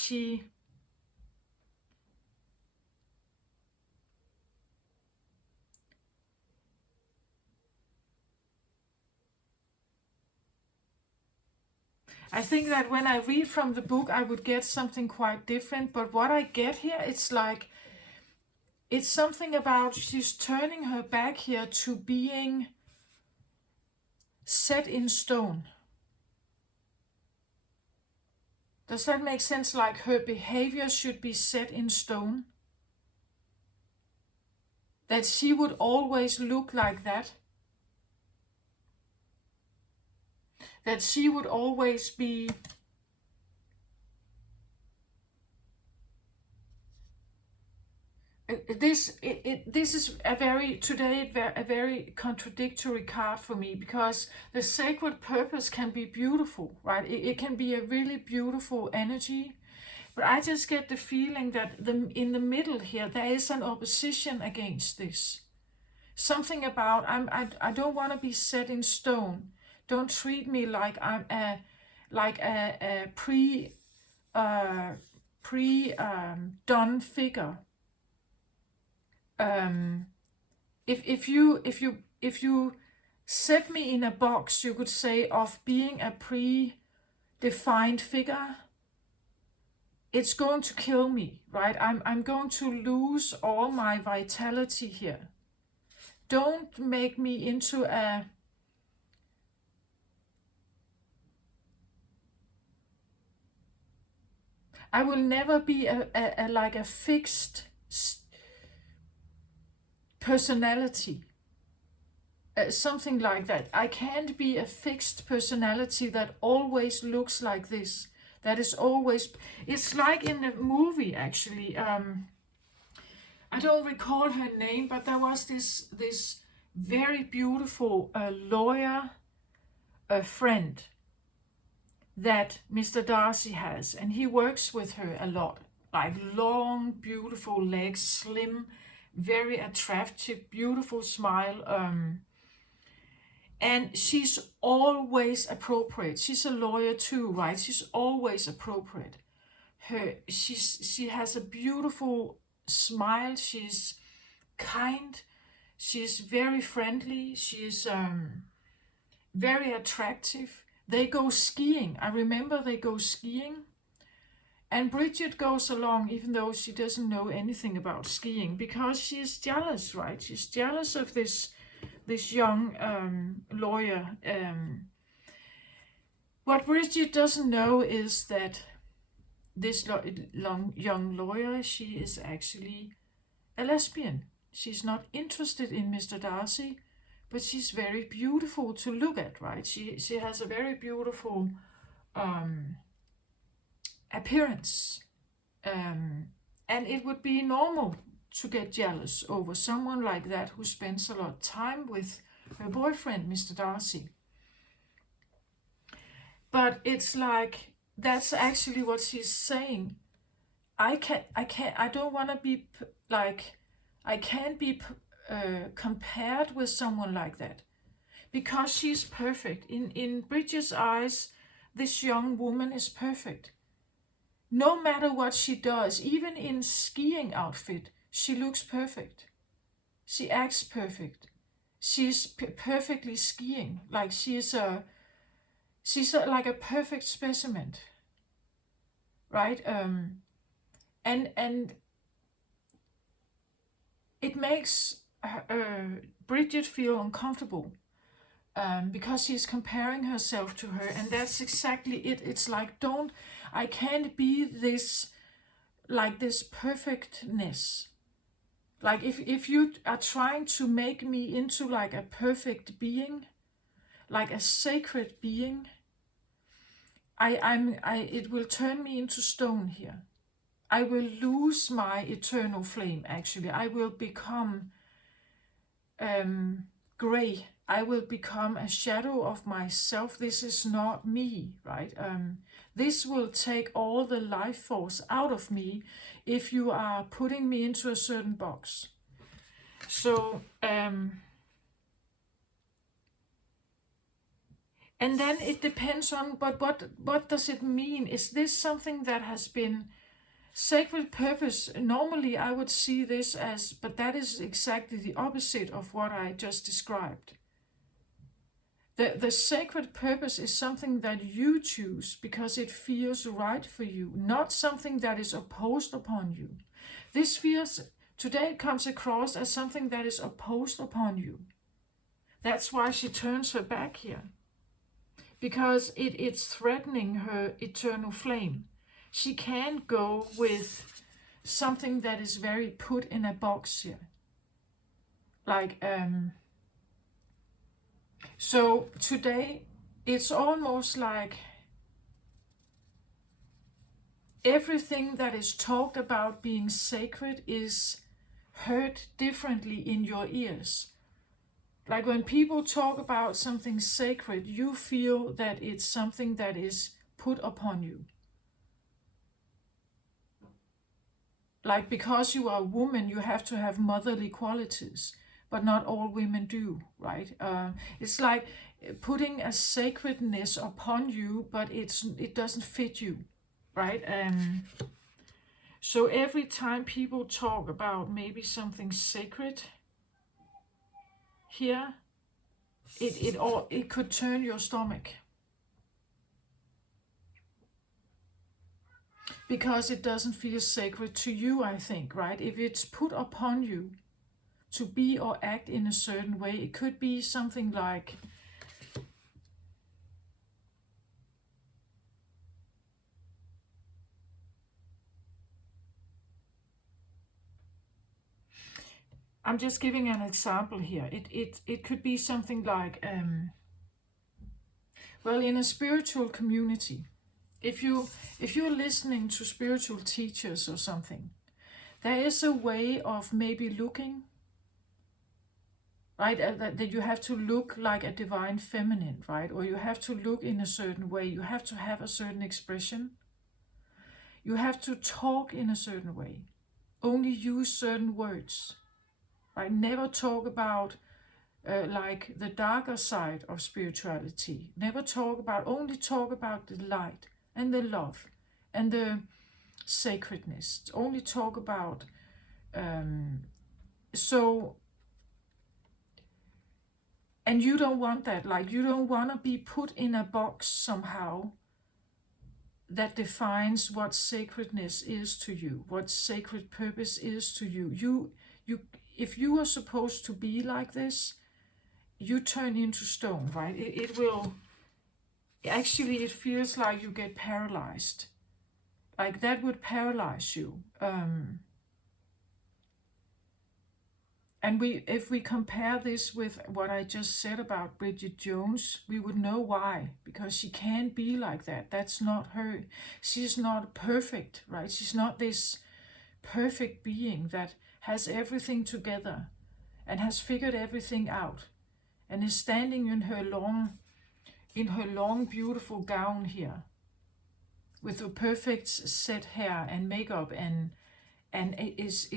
I think that when I read from the book, I would get something quite different. But what I get here, it's like, it's something about she's turning her back here to being set in stone. Does that make sense? Like her behavior should be set in stone? That she would always look like that? That she would always be this is a very contradictory card for me, because the sacred purpose can be beautiful, right? It can be a really beautiful energy, but I just get the feeling that in the middle here there is an opposition against this. Something about I don't want to be set in stone. Don't treat me like I'm a done figure. If you set me in a box, you could say, of being a predefined figure, it's going to kill me, right? I'm going to lose all my vitality here. Don't make me into a I will never be like a fixed personality. Something like that. I can't be a fixed personality that always looks like this. That is always. It's like in the movie, actually. I don't recall her name, but there was this very beautiful lawyer friend that Mr. Darcy has, and he works with her a lot. Like long, beautiful legs, slim, very attractive, beautiful smile. And she's always appropriate. She's a lawyer too, right? She's always appropriate. She has a beautiful smile. She's kind. She's very friendly. She's very attractive. They go skiing. I remember they go skiing. And Bridget goes along, even though she doesn't know anything about skiing, because she's jealous, right? She's jealous of this young lawyer. What Bridget doesn't know is that this young lawyer, she is actually a lesbian. She's not interested in Mr. Darcy, but she's very beautiful to look at, right? She has a very beautiful appearance. And it would be normal to get jealous over someone like that who spends a lot of time with her boyfriend, Mr. Darcy. But it's like, that's actually what she's saying. I don't want to be like, I can't be compared with someone like that, because she's perfect. In Bridget's eyes, this young woman is perfect. No matter what she does, even in skiing outfit, she looks perfect. She acts perfect. She's perfectly skiing. Like she's like a perfect specimen, right? And it makes Bridget feel uncomfortable, because she's comparing herself to her, and that's exactly it. It's like, I can't be this, like this perfectness. Like if you are trying to make me into like a perfect being, like a sacred being, it will turn me into stone here. I will lose my eternal flame, actually. I will become gray. I will become a shadow of myself. This is not me, right? This will take all the life force out of me if you are putting me into a certain box. So, and then it depends on, but what does it mean? Is this something that has been sacred purpose? Normally I would see this as, but that is exactly the opposite of what I just described. The sacred purpose is something that you choose because it feels right for you, not something that is opposed upon you. This feels, today it comes across as something that is opposed upon you. That's why she turns her back here. Because it's threatening her eternal flame. She can't go with something that is very put in a box here. Like, so today it's almost like everything that is talked about being sacred is heard differently in your ears. Like when people talk about something sacred, you feel that it's something that is put upon you. Like because you are a woman, you have to have motherly qualities, but not all women do, right? It's like putting a sacredness upon you, but it doesn't fit you, right? So every time people talk about maybe something sacred here, it could turn your stomach. Because it doesn't feel sacred to you, I think, right? If it's put upon you to be or act in a certain way, it could be something like, I'm just giving an example here. It could be something like, well, in a spiritual community, if you're listening to spiritual teachers or something, there is a way of maybe looking, right? That you have to look like a divine feminine, right? Or you have to look in a certain way. You have to have a certain expression. You have to talk in a certain way. Only use certain words, right? Never talk about like the darker side of spirituality. Never talk about, only talk about the light and the love and the sacredness. Only talk about, so, and you don't want that. Like you don't want to be put in a box somehow that defines what sacredness is to you, what sacred purpose is to you. You, if you are supposed to be like this, you turn into stone, right? It will, actually it feels like you get paralyzed. Like that would paralyze you. And if we compare this with what I just said about Bridget Jones, we would know why. Because she can't be like that. That's not her. She's not perfect, right? She's not this perfect being that has everything together and has figured everything out and is standing in her long beautiful gown here with a perfect set hair and makeup and is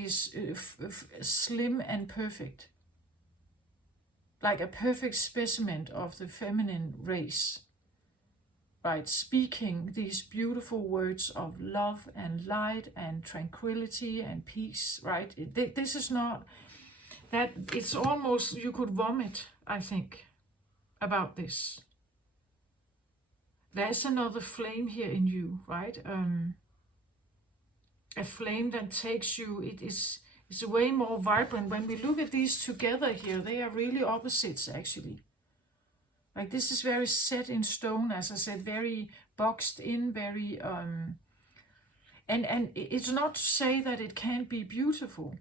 slim and perfect, like a perfect specimen of the feminine race, right? Speaking these beautiful words of love and light and tranquility and peace, right? This is not that, it's almost, you could vomit, I think, about this. There's another flame here in you, right? A flame that takes you, is way more vibrant. When we look at these together here, they are really opposites actually. Like this is very set in stone, as I said, very boxed in, very and it's not to say that it can't be beautiful,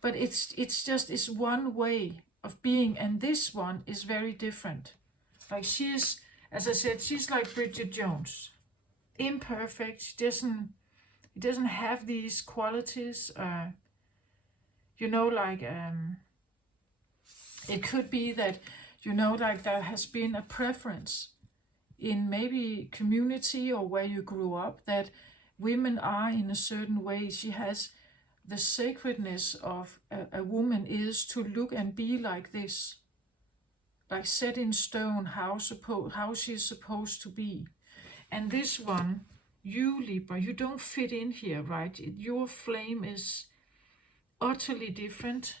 but it's one way of being, and this one is very different. Like she is, as I said, she's like Bridget Jones, imperfect. She doesn't have these qualities. Like it could be that like there has been a preference in maybe community or where you grew up that women are in a certain way. She has the sacredness of a woman is to look and be like this, like set in stone how she's supposed to be. And this one, you Libra, you don't fit in here, right? Your flame is utterly different.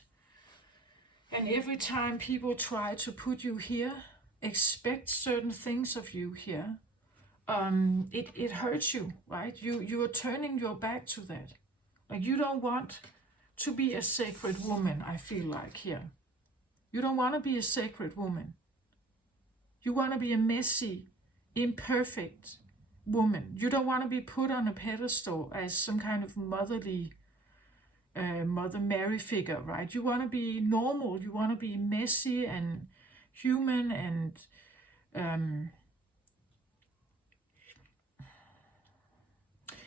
And every time people try to put you here, expect certain things of you here, it hurts you, right? You are turning your back to that. Like you don't want to be a sacred woman, I feel like here. You don't want to be a sacred woman. You want to be a messy, imperfect woman. You don't want to be put on a pedestal as some kind of motherly Mother Mary figure, right? You want to be normal. You want to be messy and human and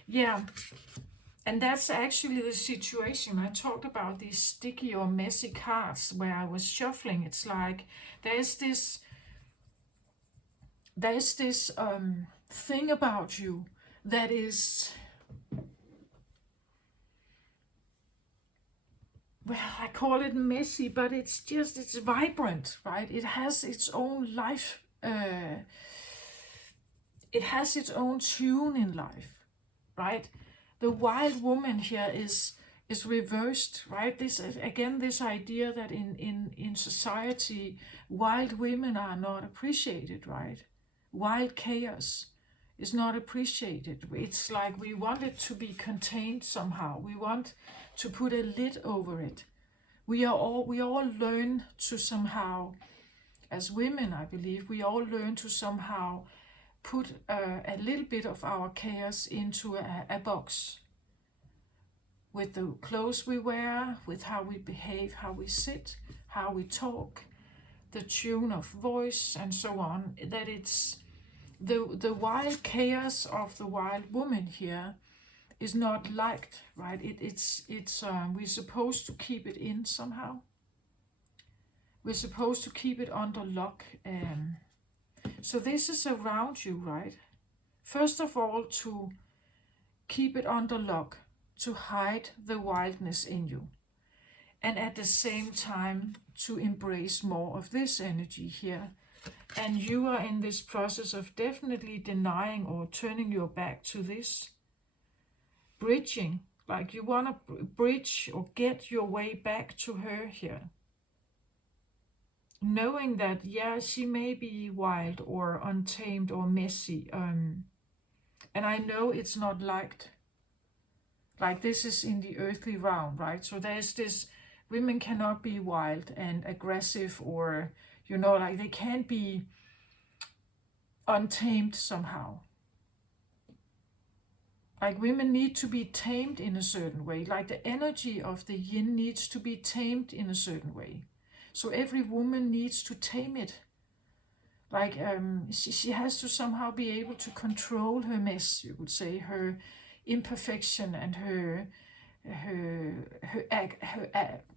yeah. And that's actually the situation. I talked about these sticky or messy cards where I was shuffling. It's like there's this thing about you that is, well, I call it messy, but it's vibrant, right? It has its own life. It has its own tune in life, right? The wild woman here is reversed, right? This again, this idea that in society, wild women are not appreciated, right? Wild chaos is not appreciated. It's like we want it to be contained somehow. We want to put a lid over it. We all learn to somehow, as women, I believe, we all learn to somehow put a little bit of our chaos into a box. With the clothes we wear, with how we behave, how we sit, how we talk, the tune of voice, and so on. That it's the wild chaos of the wild woman here is not liked, right? We're supposed to keep it in somehow. We're supposed to keep it under lock. So this is around you, right? First of all, to keep it under lock, to hide the wildness in you. And at the same time, to embrace more of this energy here. And you are in this process of definitely denying or turning your back to this. Bridging, like you want to bridge or get your way back to her here. Knowing that, yeah, she may be wild or untamed or messy. And I know it's not liked. Like this is in the earthly realm, right? So there's this, women cannot be wild and aggressive or, like they can't be untamed somehow. Like women need to be tamed in a certain way. Like the energy of the yin needs to be tamed in a certain way. So every woman needs to tame it. Like she has to somehow be able to control her mess, you would say, her imperfection and her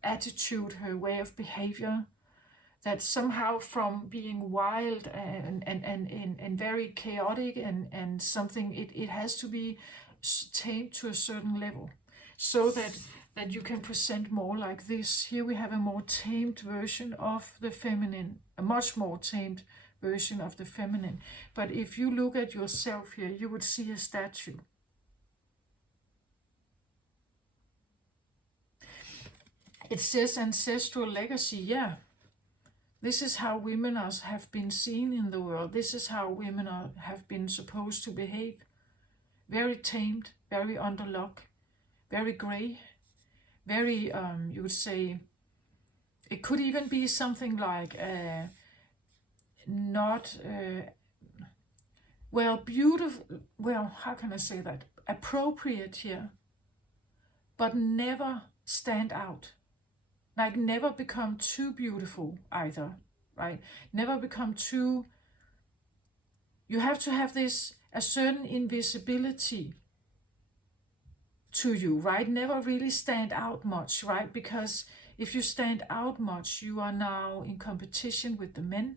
attitude, her way of behavior. That somehow from being wild and very chaotic and something, it has to be tamed to a certain level, so that you can present more like this. Here we have a more tamed version of the feminine, a much more tamed version of the feminine. But if you look at yourself here, you would see a statue. It says ancestral legacy, yeah. This is how women have been seen in the world. This is how women have been supposed to behave. Very tamed, very under lock, very grey, very, you would say, it could even be something like not, beautiful, how can I say that? Appropriate here, but never stand out. Like never become too beautiful either, right? Never become too, you have to have this, a certain invisibility to you, right? Never really stand out much, right? Because if you stand out much, you are now in competition with the men,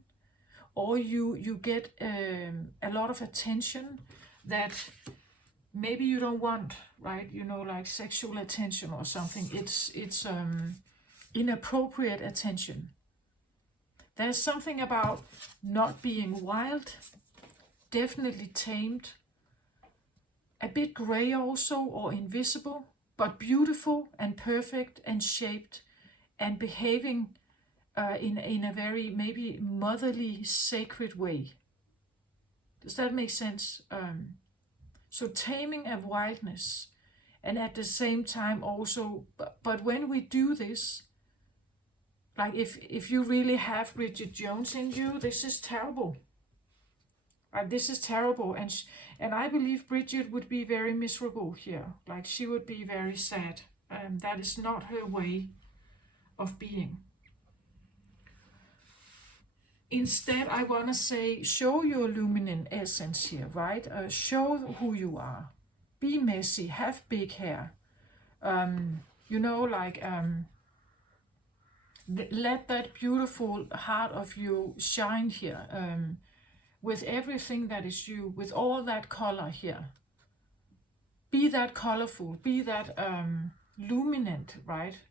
or you get a lot of attention that maybe you don't want, right? You know, like sexual attention or something. It's inappropriate attention. There's something about not being wild, definitely tamed, a bit gray also, or invisible, but beautiful and perfect and shaped and behaving in a very maybe motherly, sacred way. Does that make sense? So taming of wildness, and at the same time also, but when we do this, like if you really have Bridget Jones in you, this is terrible. This is terrible, and I believe Bridget would be very miserable here. Like she would be very sad. That is not her way of being. Instead, I want to say, show your luminant essence here, right? Show who you are. Be messy, have big hair. You know, like let that beautiful heart of you shine here. With everything that is you, with all that color here. Be that colorful, be that luminant, right?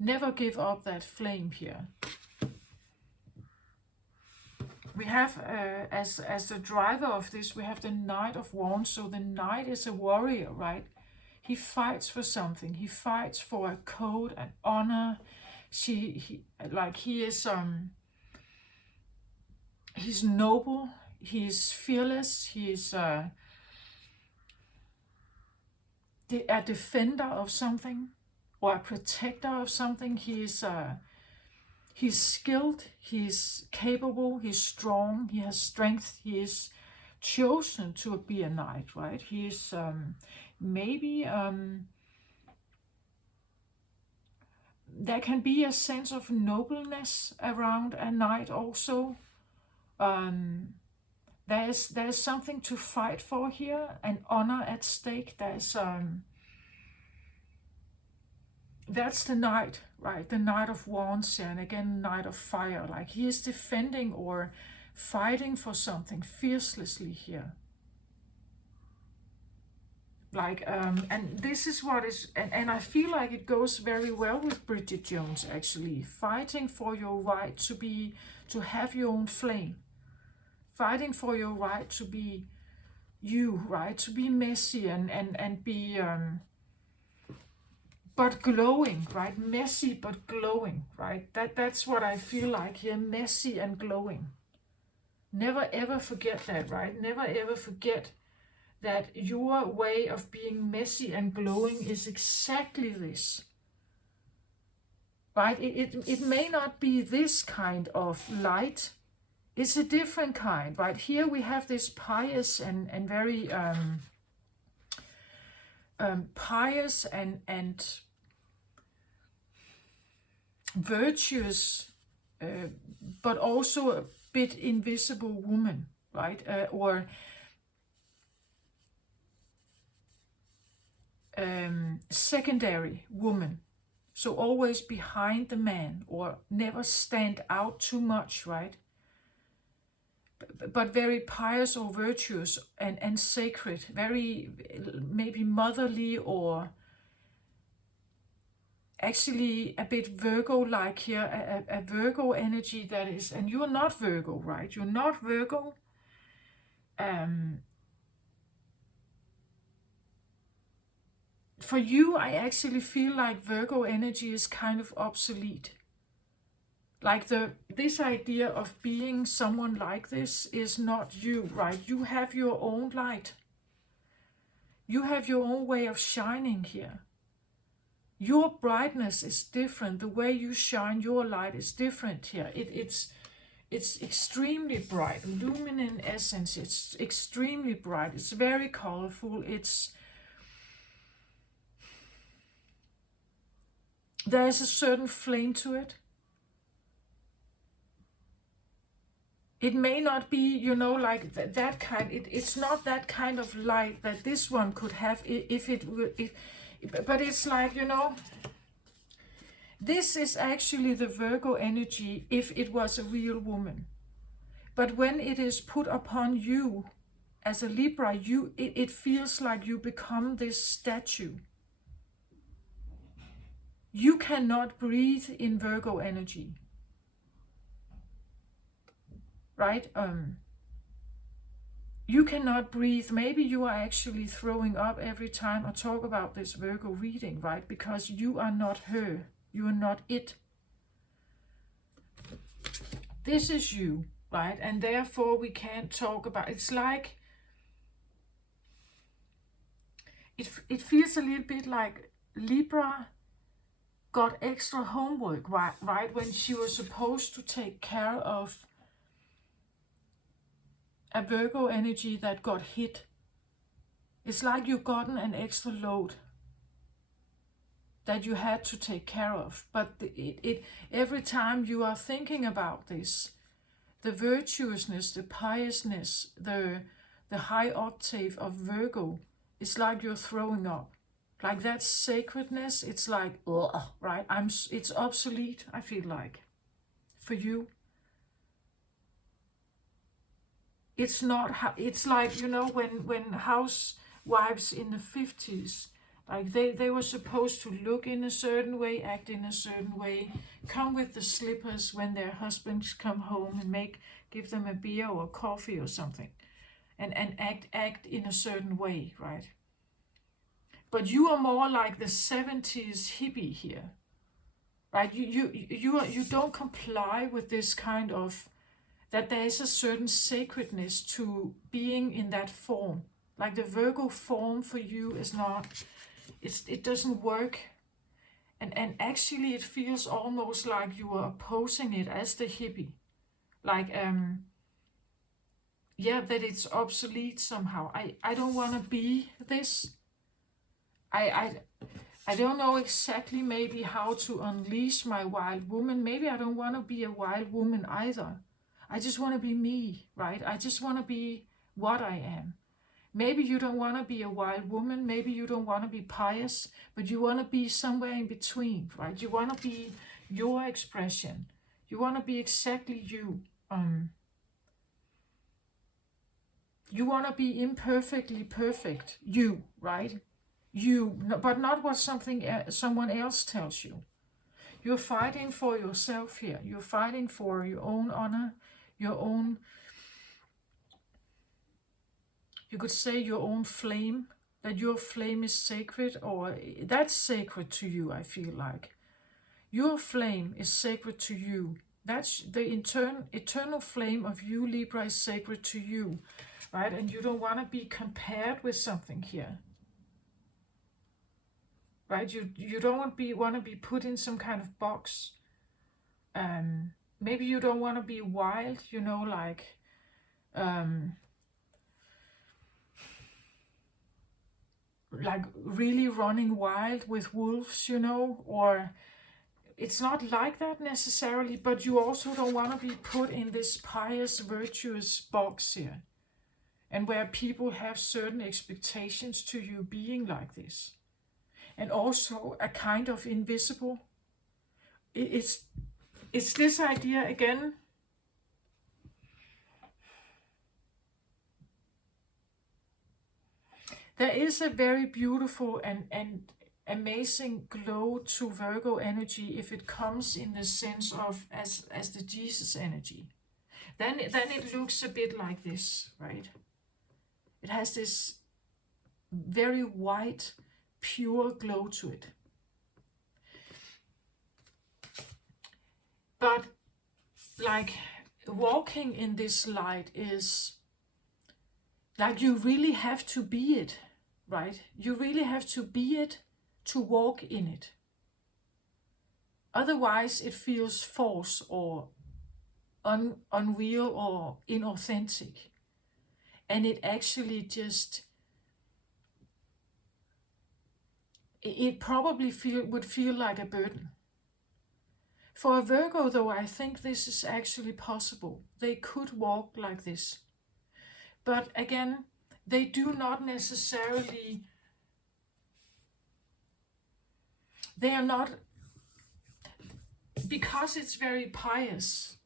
Never give up that flame here. We have, as the driver of this, we have the Knight of Wands. So the Knight is a warrior, right? He fights for something. He fights for a code, an honor. He is he's noble. He's fearless. He's a defender of something, or a protector of something. He's skilled, he's capable, he's strong, he has strength, he is chosen to be a knight, right? He's maybe there can be a sense of nobleness around a knight also. There's something to fight for here, an honor at stake. That's the Knight, right? The Knight of Wands, and again, Knight of Fire. Like he is defending or fighting for something fiercely here. Like, and this is what is, and I feel like it goes very well with Bridget Jones, actually. Fighting for your right to have your own flame. Fighting for your right to be you, right? To be messy and be... but glowing, right? Messy but glowing, right? That's what I feel like here, messy and glowing. Never ever forget that, right? Never ever forget that your way of being messy and glowing is exactly this. Right? It may not be this kind of light. It's a different kind, right? Here we have this pious and very pious and virtuous, but also a bit invisible woman, right? Or secondary woman. So always behind the man, or never stand out too much, right? But very pious or virtuous and sacred, very maybe motherly, or actually a bit Virgo-like here, a Virgo energy that is, and you're not Virgo, right? You're not Virgo. For you, I actually feel like Virgo energy is kind of obsolete. Like this idea of being someone like this is not you, right? You have your own light. You have your own way of shining here. Your brightness is different. The way you shine your light is different here. It's extremely bright. Luminant essence, it's extremely bright. It's very colorful. There's a certain flame to it. It may not be, you know, like that kind. It's not that kind of light that this one could have if it were. But it's like, you know, this is actually the Virgo energy if it was a real woman. But when it is put upon you as a Libra, it feels like you become this statue. You cannot breathe in Virgo energy, right? You cannot breathe. Maybe you are actually throwing up every time I talk about this Virgo reading, right? Because you are not her. You are not it. This is you, right? And therefore we can't talk about, it's like, it feels a little bit like Libra got extra homework, right? When she was supposed to take care of a Virgo energy that got hit. It's like you've gotten an extra load that you had to take care of. But every time you are thinking about this, the virtuousness, the piousness, the high octave of Virgo, it's like you're throwing up. Like that sacredness, it's like, ugh, right? It's obsolete, I feel like, for you. It's not, it's like, you know, when housewives in the 50s, like they were supposed to look in a certain way, act in a certain way, come with the slippers when their husbands come home and give them a beer or coffee or something, and act in a certain way, right? But you are more like the 70s hippie here, right? You don't comply with this kind of, that there is a certain sacredness to being in that form. Like the Virgo form for you is not, it doesn't work. And actually it feels almost like you are opposing it as the hippie. Like, yeah, that it's obsolete somehow. I don't want to be this. I don't know exactly maybe how to unleash my wild woman. Maybe I don't want to be a wild woman either. I just want to be me, right? I just want to be what I am. Maybe you don't want to be a wild woman. Maybe you don't want to be pious, but you want to be somewhere in between, right? You want to be your expression. You want to be exactly you. You want to be imperfectly perfect, you, right? You, but not what someone else tells you. You're fighting for yourself here. You're fighting for your own honor, your own, you could say your own flame, that your flame is sacred, or that's sacred to you, I feel like. Your flame is sacred to you. That's the eternal flame of you, Libra, is sacred to you, right? And you don't want to be compared with something here, right? You don't want to be put in some kind of box. Maybe you don't want to be wild, you know, like really running wild with wolves, you know, or it's not like that necessarily, but you also don't want to be put in this pious, virtuous box here, and where people have certain expectations to you being like this, and also a kind of invisible. It's this idea again. There is a very beautiful and amazing glow to Virgo energy if it comes in the sense of as the Jesus energy. Then it looks a bit like this, right? It has this very white, pure glow to it. But like walking in this light is like you really have to be it, right? You really have to be it to walk in it. Otherwise it feels false or unreal or inauthentic. And it actually just, it probably would feel like a burden. For a Virgo, though, I think this is actually possible. They could walk like this. But again, they do not necessarily, they are not, because it's very pious,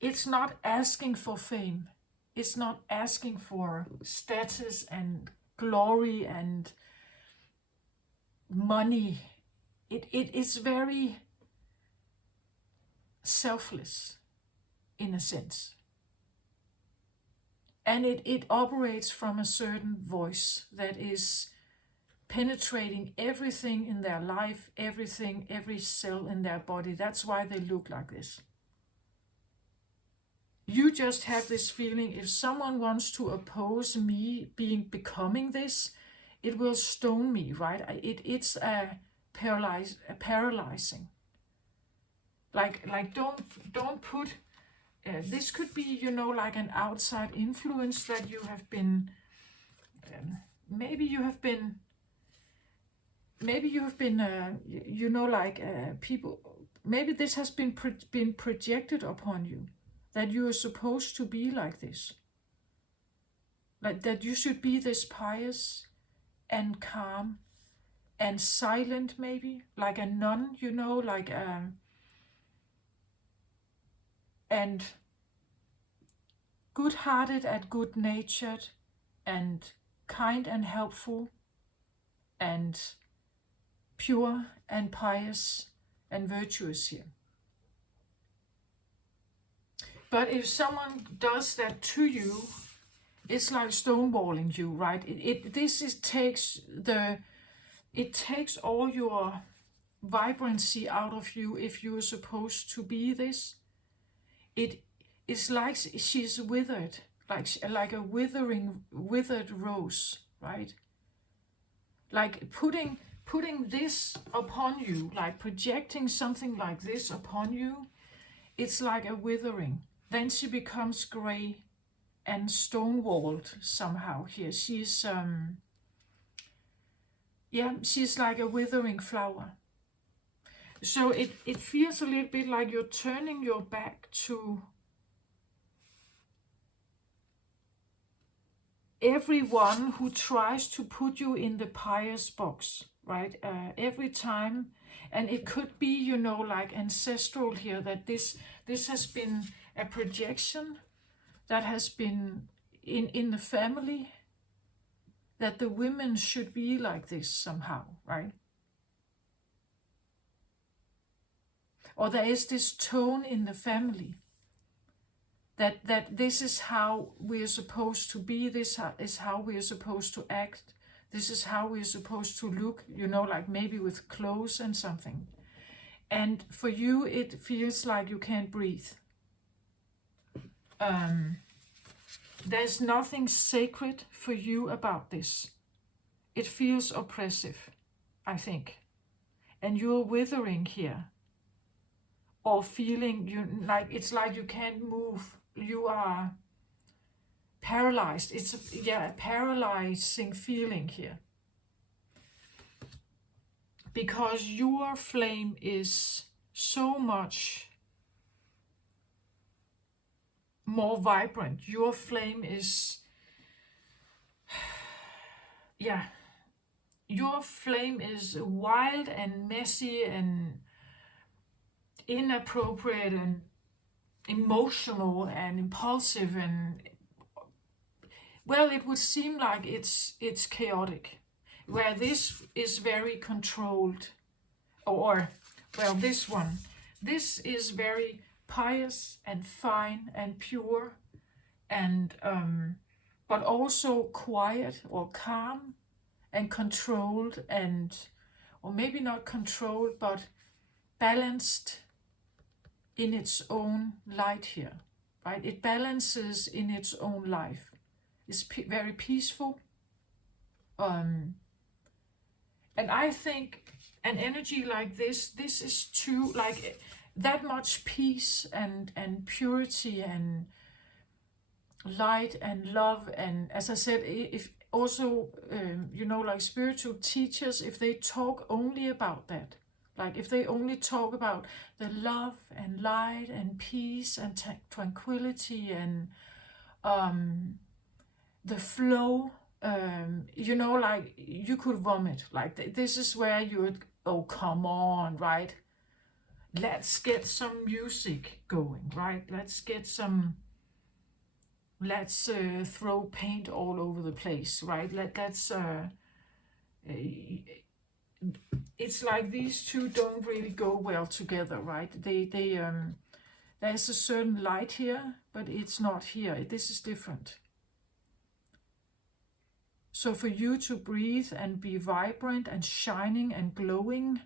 it's not asking for fame. It's not asking for status and glory and money. It is very selfless in a sense. And it operates from a certain voice that is penetrating everything in their life, everything, every cell in their body. That's why they look like this. You just have this feeling, if someone wants to oppose me becoming this, it will stone me, right? It's paralyzing. Like don't put. This could be, like an outside influence that you have been. Maybe you have been. People. Maybe this has been projected upon you, that you are supposed to be like this. Like that you should be this pious and calm and silent, maybe like a nun, and good-hearted and good-natured and kind and helpful and pure and pious and virtuous here. But if someone does that to you, it's like stonewalling you, right? It takes all your vibrancy out of you if you are supposed to be this. It is like she's withered, like a withered rose, right? Like putting this upon you, like projecting something like this upon you, it's like a withering. Then she becomes gray and stonewalled somehow here. She's like a withering flower. So it feels a little bit like you're turning your back to everyone who tries to put you in the pious box, right? Every time. And it could be, like ancestral here, that this has been a projection that has been in the family, that the women should be like this somehow, right? Or there is this tone in the family that this is how we are supposed to be, this is how we are supposed to act, this is how we are supposed to look, like maybe with clothes and something. And for you, it feels like you can't breathe. There's nothing sacred for you about this. It feels oppressive, I think. And you're withering here. Or feeling it's like you can't move. You are paralyzed. It's a paralyzing feeling here. Because your flame is so much more vibrant. Your flame is, your flame is wild and messy and inappropriate and emotional and impulsive, and it would seem like it's chaotic, where this is very controlled, this is very pious and fine and pure, and but also quiet or calm and controlled, or maybe not controlled but balanced in its own light here, right? It balances in its own life. It's very peaceful. And I think an energy like this is too, like that much peace and purity and light and love. And as I said, if also, like spiritual teachers, if they talk only about that, Like if they only talk about the love and light and peace and tranquility and the flow, like you could vomit. Like this is where you would, oh, come on, right? Let's get some music going, right? Let's throw paint all over the place, right? Let's it's like these two don't really go well together, right? There's a certain light here, but it's not here. This is different. So for you to breathe and be vibrant and shining and glowing,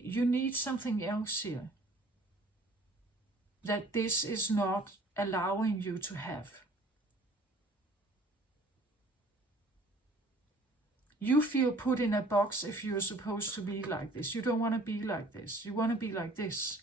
you need something else here that this is not allowing you to have. You feel put in a box if you're supposed to be like this. You don't want to be like this. You want to be like this.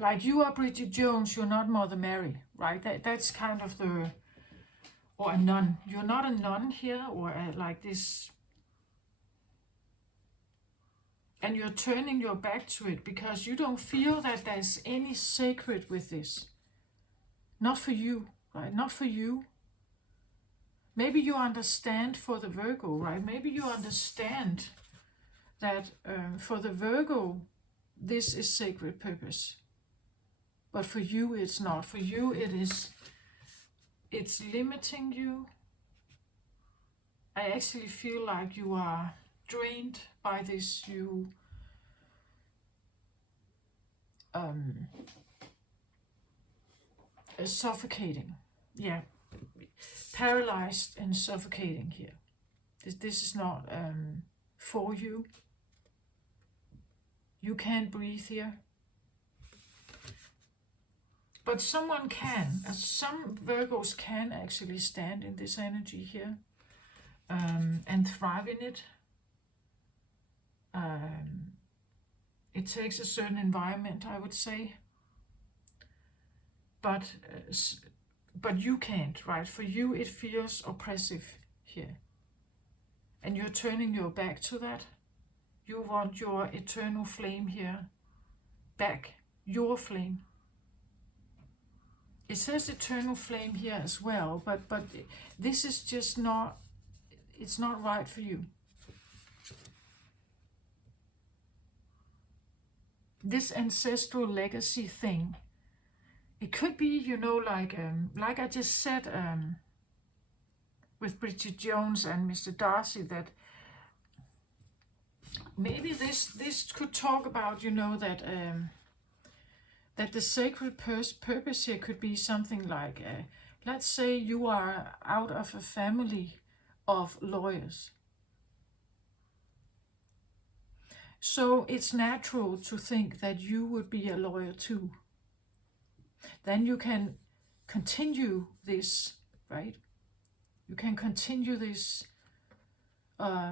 Like you are Bridget Jones, you're not Mother Mary, right? That's kind of the, or a nun. You're not a nun here, or like this. And you're turning your back to it because you don't feel that there's any sacred with this. Not for you, right? Not for you. Maybe you understand for the Virgo, right? Maybe you understand that for the Virgo, this is sacred purpose. But for you, it's not. For you, it's limiting you. I actually feel like you are drained by this. You suffocating. Yeah. Paralyzed and suffocating here. This is not for you. You can't breathe here. But someone can. Some Virgos can actually stand in this energy here and thrive in it. It takes a certain environment, I would say. But you can't, right? For you, it feels oppressive here. And you're turning your back to that. You want your eternal flame here back. Your flame. It says eternal flame here as well, but this is just not, it's not right for you. This ancestral legacy thing, it could be, like I just said with Bridget Jones and Mr. Darcy, that maybe this could talk about, that the sacred purpose here could be something like, let's say you are out of a family of lawyers. So it's natural to think that you would be a lawyer too. Then you can continue this, right? You can continue this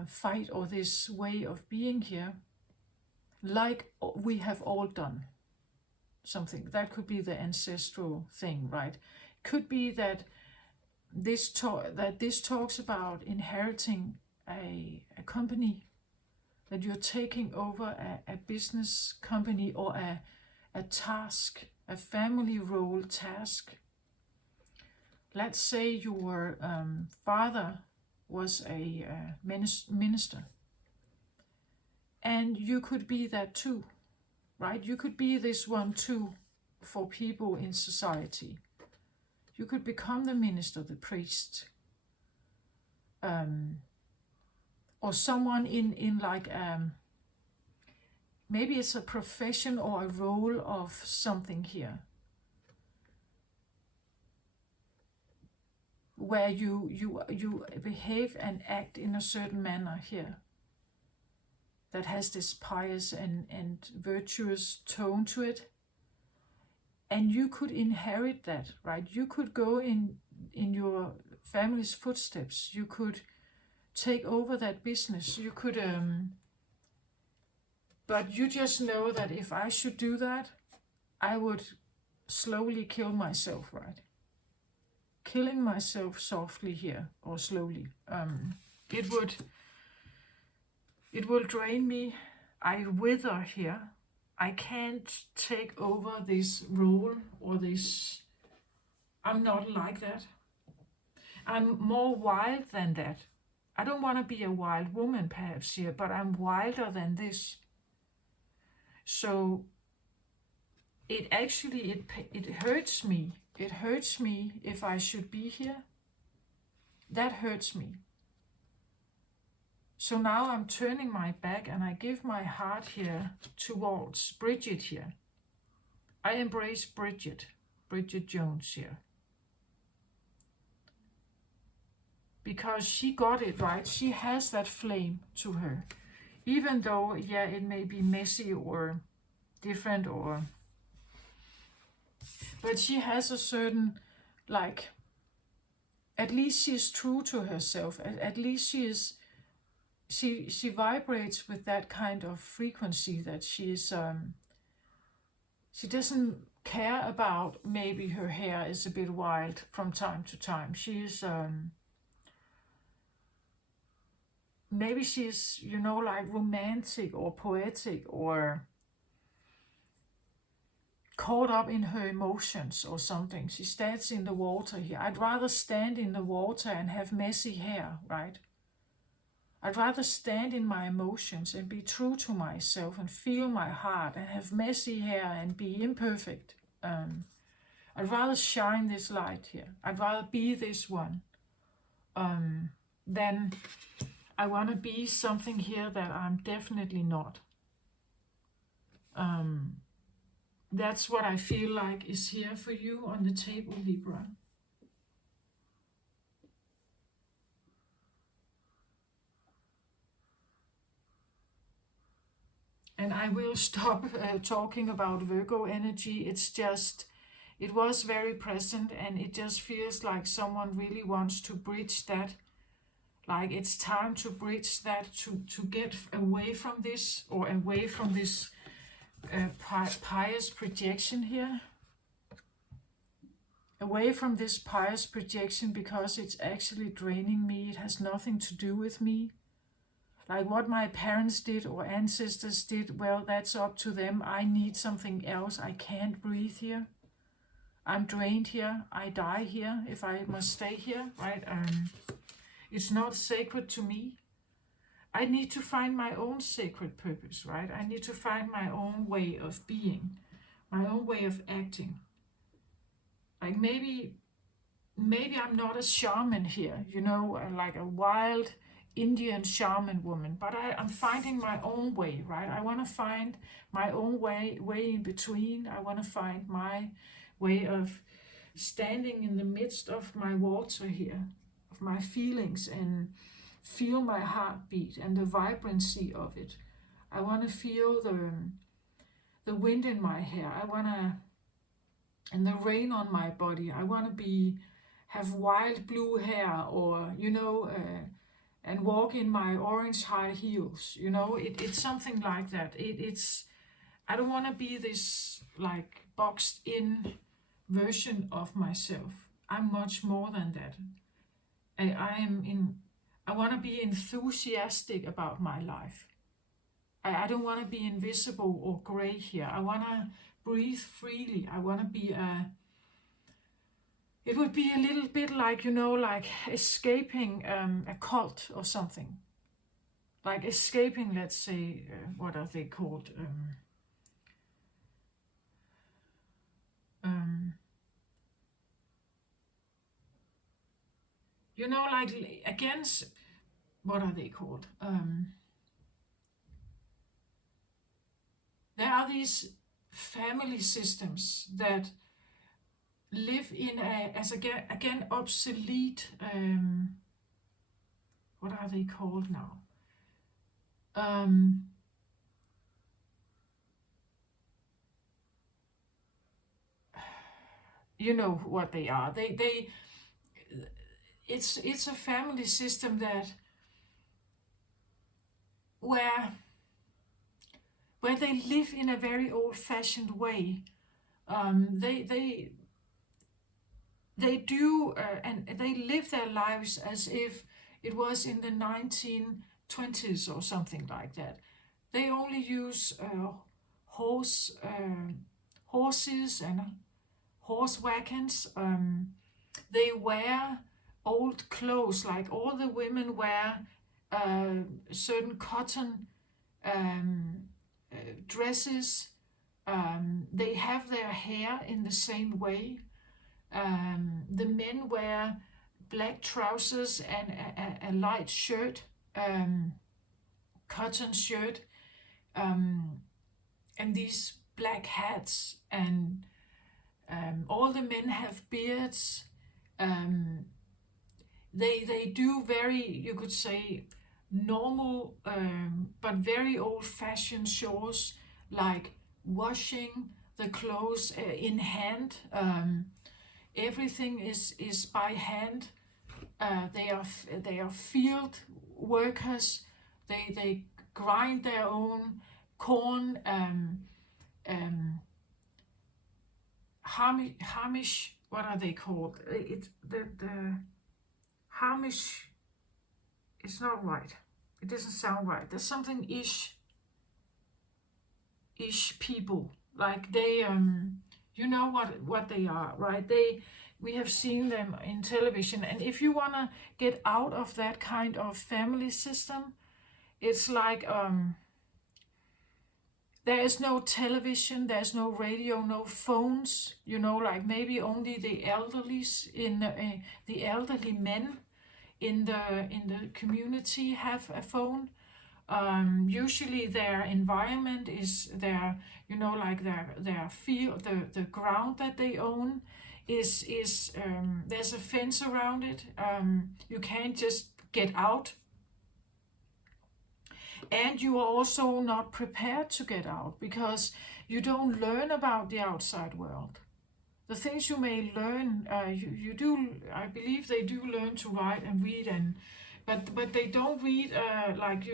fight or this way of being here, like we have all done. Something that could be the ancestral thing, right? Could be that this talks about inheriting a company, that you're taking over a business company or a task, a family role task. Let's say your father was a minister, and you could be that too. Right? You could be this one too for people in society. You could become the minister, the priest, or someone in like maybe it's a profession or a role of something here, where you behave and act in a certain manner here, that has this pious and virtuous tone to it. And you could inherit that, right? You could go in your family's footsteps. You could take over that business. You could, but you just know that if I should do that, I would slowly kill myself, right? Killing myself softly here, or slowly. It would, it will drain me. I wither here. I can't take over this role or this. I'm not like that. I'm more wild than that. I don't want to be a wild woman perhaps here, but I'm wilder than this. So it actually, it hurts me. It hurts me if I should be here. That hurts me. So now I'm turning my back and I give my heart here towards Bridget here. I embrace Bridget Jones here. Because she got it right. She has that flame to her. Even though, yeah, it may be messy or different or... But she has a certain, like, at least she is true to herself. At least she is... She vibrates with that kind of frequency that she is... she doesn't care about maybe her hair is a bit wild from time to time. She is... maybe she's, you know, like romantic or poetic or caught up in her emotions or something. She stands in the water here. I'd rather stand in the water and have messy hair, right? I'd rather stand in my emotions and be true to myself and feel my heart and have messy hair and be imperfect. I'd rather shine this light here. I'd rather be this one than I want to be something here that I'm definitely not. That's what I feel like is here for you on the table, Libra. And I will stop talking about Virgo energy. It's just, it was very present and it just feels like someone really wants to bridge that. Like it's time to bridge that, to get away from this, or away from this pious projection here. Away from this pious projection, because it's actually draining me. It has nothing to do with me. Like what my parents did or ancestors did, well, that's up to them. I need something else. I can't breathe here. I'm drained here. I die here if I must stay here, right? It's not sacred to me. I need to find my own sacred purpose, right? I need to find my own way of being, my own way of acting. Like maybe I'm not a shaman here, you know, like a wild Indian shaman woman, but I'm finding my own way, right? I want to find my own way in between. I want to find my way of standing in the midst of my water here, of my feelings, and feel my heartbeat and the vibrancy of it. I want to feel the wind in my hair. I want to, and the rain on my body. I want to have wild blue hair, or, you know, and walk in my orange high heels. You know, it's something like that. It's, I don't want to be this like boxed in version of myself. I'm much more than that. I want to be enthusiastic about my life. I don't want to be invisible or gray here. I want to breathe freely. I want to be it would be a little bit like, you know, like escaping a cult or something. Like escaping, let's say, what are they called? You know, like against, what are they called? There are these family systems that live in as again obsolete, what are they called now? You know what they are. It's a family system that where they live in a very old-fashioned way, They do, and they live their lives as if it was in the 1920s or something like that. They only use horse horses and horse wagons. They wear old clothes, like all the women wear certain cotton um, dresses. They have their hair in the same way. The men wear black trousers and a light shirt, cotton shirt, um, and these black hats. And all the men have beards. Um, they do very, you could say, normal but very old-fashioned chores, like washing the clothes in hand. Everything is by hand. They are field workers. They grind their own corn. Hamish, what are they called? It the Hamish is not right. It doesn't sound right. There's something ish people, like they you know what they are, right? We have seen them in television, and if you want to get out of that kind of family system, it's like there is no television, there's no radio, no phones, like maybe only the elderlies the elderly men in the community have a phone. Usually their environment is their, like their field, the ground that they own is there's a fence around it. You can't just get out, and you are also not prepared to get out because you don't learn about the outside world. The things you may learn, you do, I believe they do learn to write and read, but they don't read like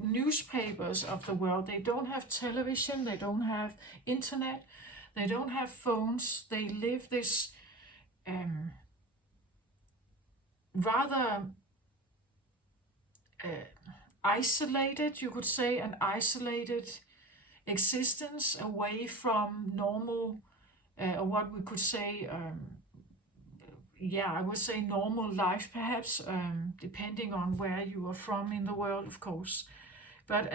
newspapers of the world. They don't have television, they don't have internet, they don't have phones. They live this rather isolated, you could say, an isolated existence away from normal, or what we could say, yeah, I would say normal life, perhaps, depending on where you are from in the world, of course. But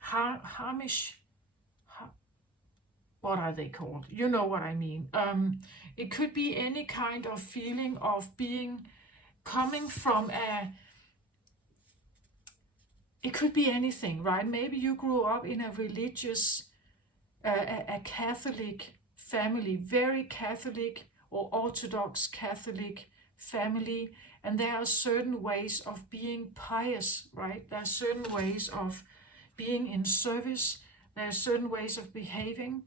Hamish, what are they called? You know what I mean. It could be any kind of feeling of being, coming from it could be anything, right? Maybe you grew up in a religious, a Catholic family, very Catholic or Orthodox Catholic family, and there are certain ways of being pious, right? There are certain ways of being in service, there are certain ways of behaving,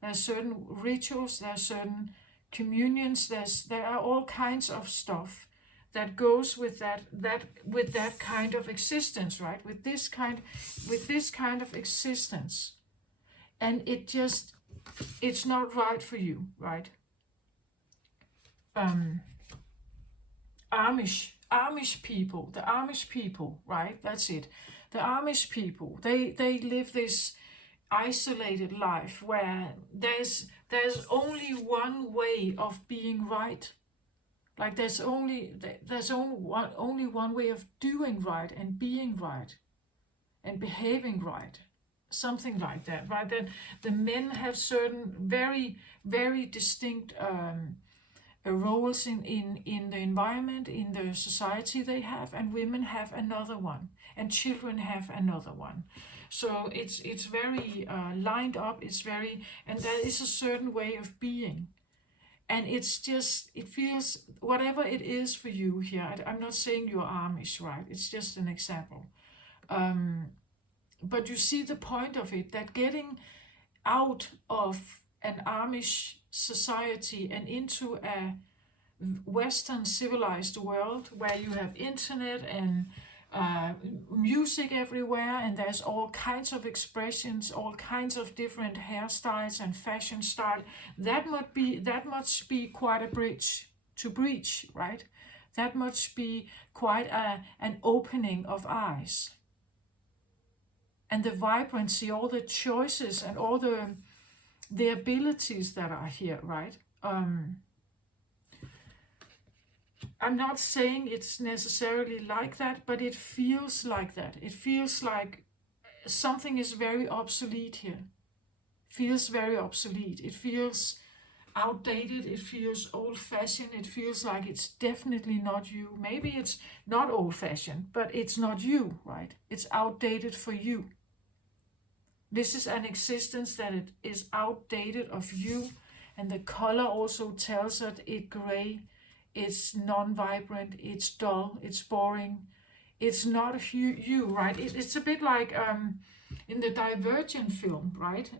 there are certain rituals, there are certain communions, there are all kinds of stuff that goes with that kind of existence, right? With this kind of existence, and it's not right for you, right? Amish people, the Amish people, right? That's it. The Amish people, they live this isolated life where there's only one way of being right. Like there's only one way of doing right and being right and behaving right, something like that, right? Then the men have certain very, very distinct roles in the environment, in the society they have, and women have another one, and children have another one. So it's very lined up. It's very, and there is a certain way of being, and it feels, whatever it is for you here. I'm not saying you're Amish, right? It's just an example. But you see the point of it, that getting out of an Amish society and into a Western civilized world where you have internet and uh, music everywhere, and there's all kinds of expressions, all kinds of different hairstyles and fashion style. That must be quite a bridge to breach, right? That must be quite an opening of eyes. And the vibrancy, all the choices, and all the abilities that are here, right? I'm not saying it's necessarily like that, but it feels like that. It feels like something is very obsolete here. Feels very obsolete. It feels outdated. It feels old-fashioned. It feels like it's definitely not you. Maybe it's not old-fashioned, but it's not you, right? It's outdated for you. This is an existence that it is outdated of you, and the color also tells us it's gray, it's non-vibrant, it's dull, it's boring, it's not you, right? It's a bit like in the Divergent film, right?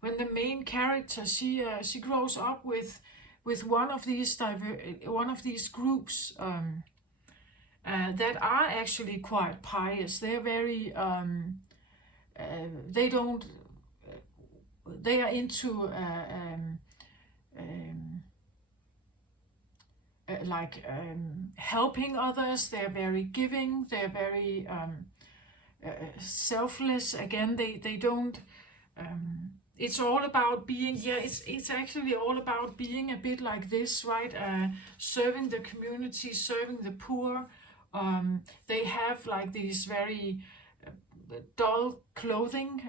When the main character she grows up with one of these groups that are actually quite pious. They're very they don't they are into helping others. They're very giving. They're very selfless. Again, they don't. It's all about being. Yeah, it's actually all about being a bit like this, right? Serving the community, serving the poor. They have like these very dull clothing.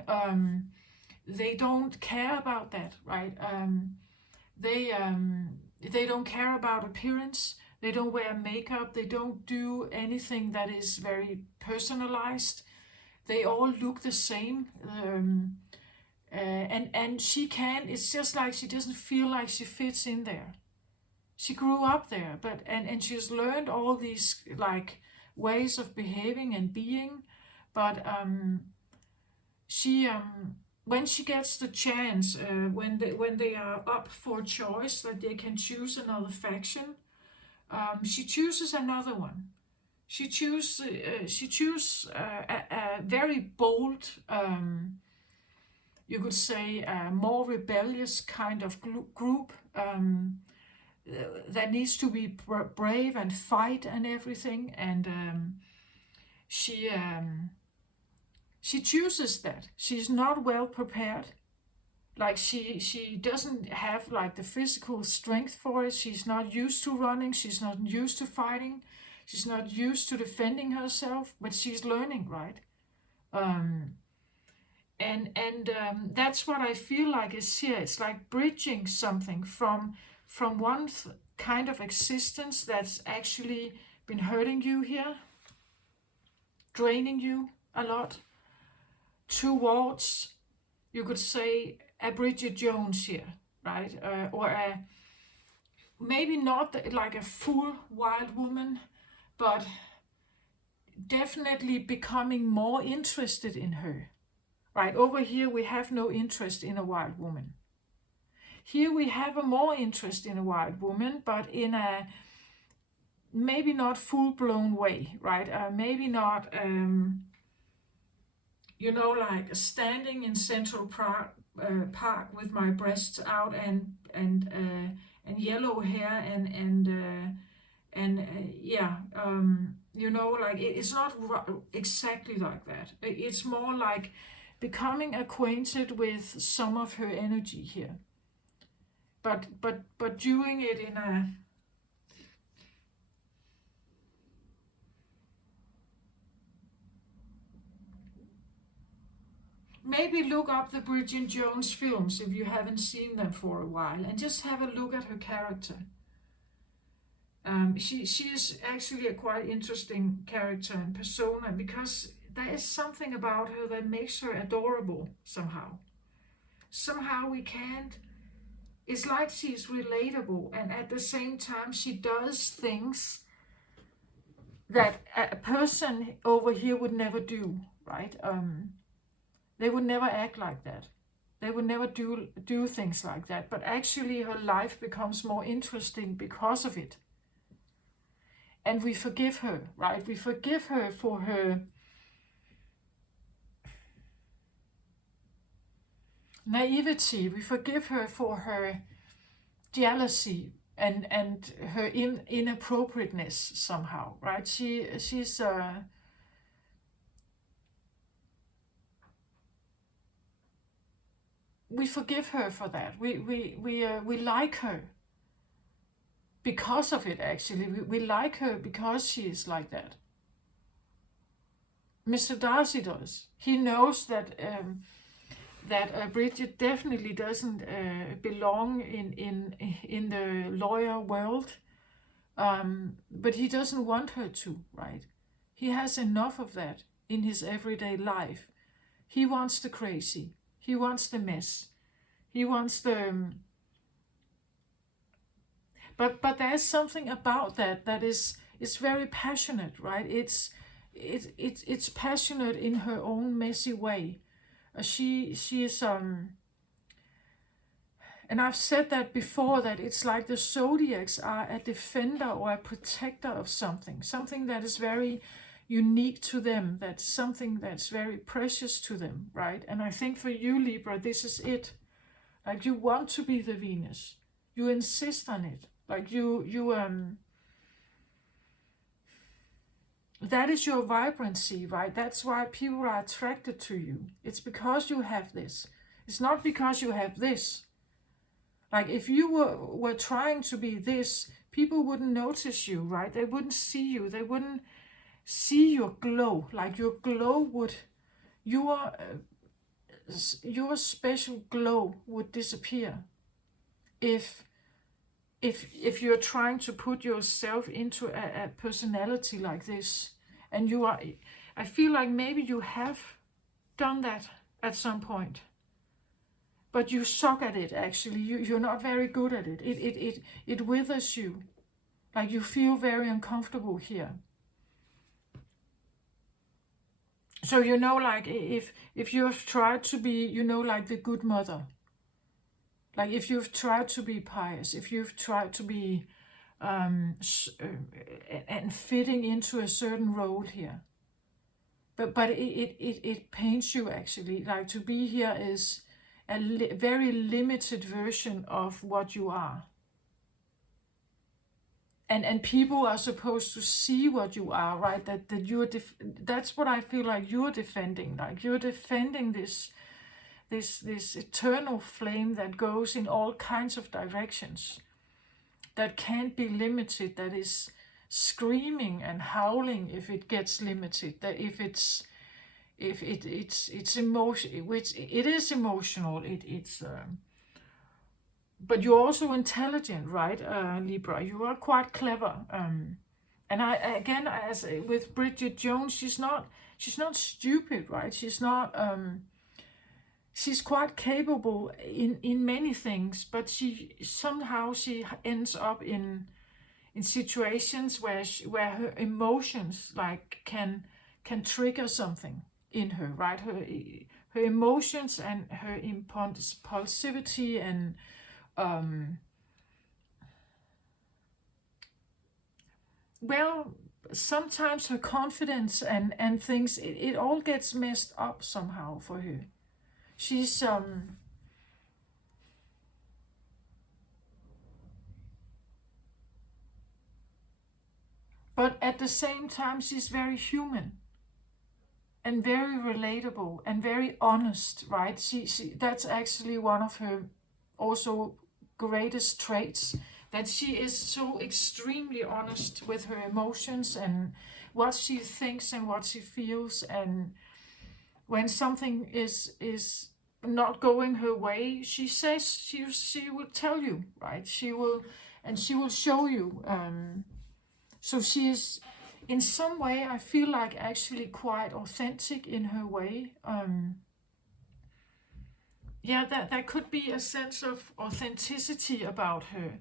They don't care about that, right? They they don't care about appearance. They don't wear makeup. They don't do anything that is very personalized. They all look the same. And she can. It's just like she doesn't feel like she fits in there. She grew up there, but and she's learned all these like ways of behaving and being, but she when she gets the chance, when they are up for choice that they can choose another faction, she chooses another one. She chooses a very bold, you could say, a more rebellious kind of group that needs to be brave and fight and everything, and she. She chooses that. She's not well prepared. Like she doesn't have like the physical strength for it. She's not used to running. She's not used to fighting. She's not used to defending herself. But she's learning, right? Um, and that's what I feel like is here. It's like bridging something from one kind of existence that's actually been hurting you here, draining you a lot, towards, you could say, a Bridget Jones here, right? Or a maybe not like a full wild woman, but definitely becoming more interested in her. Right over here, we have no interest in a wild woman. Here we have a more interest in a wild woman, but in a maybe not full-blown way, right? Maybe not. Like standing in Central Park with my breasts out and yellow hair and yeah, like it's not exactly like that. It's more like becoming acquainted with some of her energy here, but doing it in a maybe look up the Bridget Jones films if you haven't seen them for a while, and just have a look at her character. She is actually a quite interesting character and persona, because there is something about her that makes her adorable somehow. Somehow we can't. It's like she's relatable, and at the same time she does things that a person over here would never do, right? They would never act like that. They would never do things like that. But actually her life becomes more interesting because of it. and we forgive her, right? We forgive her for her naivety. We forgive her for her jealousy and her inappropriateness somehow, right? She's we forgive her for that. We like her because of it. Actually, we like her because she is like that. Mr. Darcy does. He knows that Bridget definitely doesn't belong in the lawyer world, but he doesn't want her to, right? He has enough of that in his everyday life. He wants the crazy. He wants the mess. He wants the but there's something about that is very passionate, right? It's passionate in her own messy way. She is and I've said that before, that it's like the zodiacs are a defender or a protector of something that is very unique to them, that's something that's very precious to them, right? And I think for you, Libra, this is it. Like, you want to be the Venus. You insist on it. Like you that is your vibrancy, right? That's why people are attracted to you. It's because you have this. It's not because you have this. Like, if you were trying to be this, people wouldn't notice you, right? They wouldn't see you. They wouldn't see your glow. Like, your glow would, your special glow would disappear if you're trying to put yourself into a personality like this. And I feel like maybe you have done that at some point, but you suck at it. Actually, you're not very good at it. It withers you. Like, you feel very uncomfortable here. So, like, if you've tried to be, like the good mother, like if you've tried to be pious, if you've tried to be and fitting into a certain role here, but it pains you, actually. Like, to be here is a very limited version of what you are. And people are supposed to see what you are, right? That you're that's what I feel like you're defending. Like, you're defending this eternal flame that goes in all kinds of directions, that can't be limited, that is screaming and howling if it gets limited, that if it's emotion, which it is emotional, it's but you're also intelligent, right? Libra, you are quite clever, and again, as with Bridget Jones, she's not stupid, right? She's not she's quite capable in many things, but she ends up in situations where her emotions, like, can trigger something in her, right? Her emotions and her impulsivity and well, sometimes her confidence and things, it all gets messed up somehow for her. She's but at the same time, she's very human and very relatable and very honest, right? She that's actually one of her also greatest traits, that she is so extremely honest with her emotions and what she thinks and what she feels. And when something is not going her way, she says, she will tell you, right? She will show you. So she is, in some way, I feel like, actually quite authentic in her way. Yeah, that there could be a sense of authenticity about her,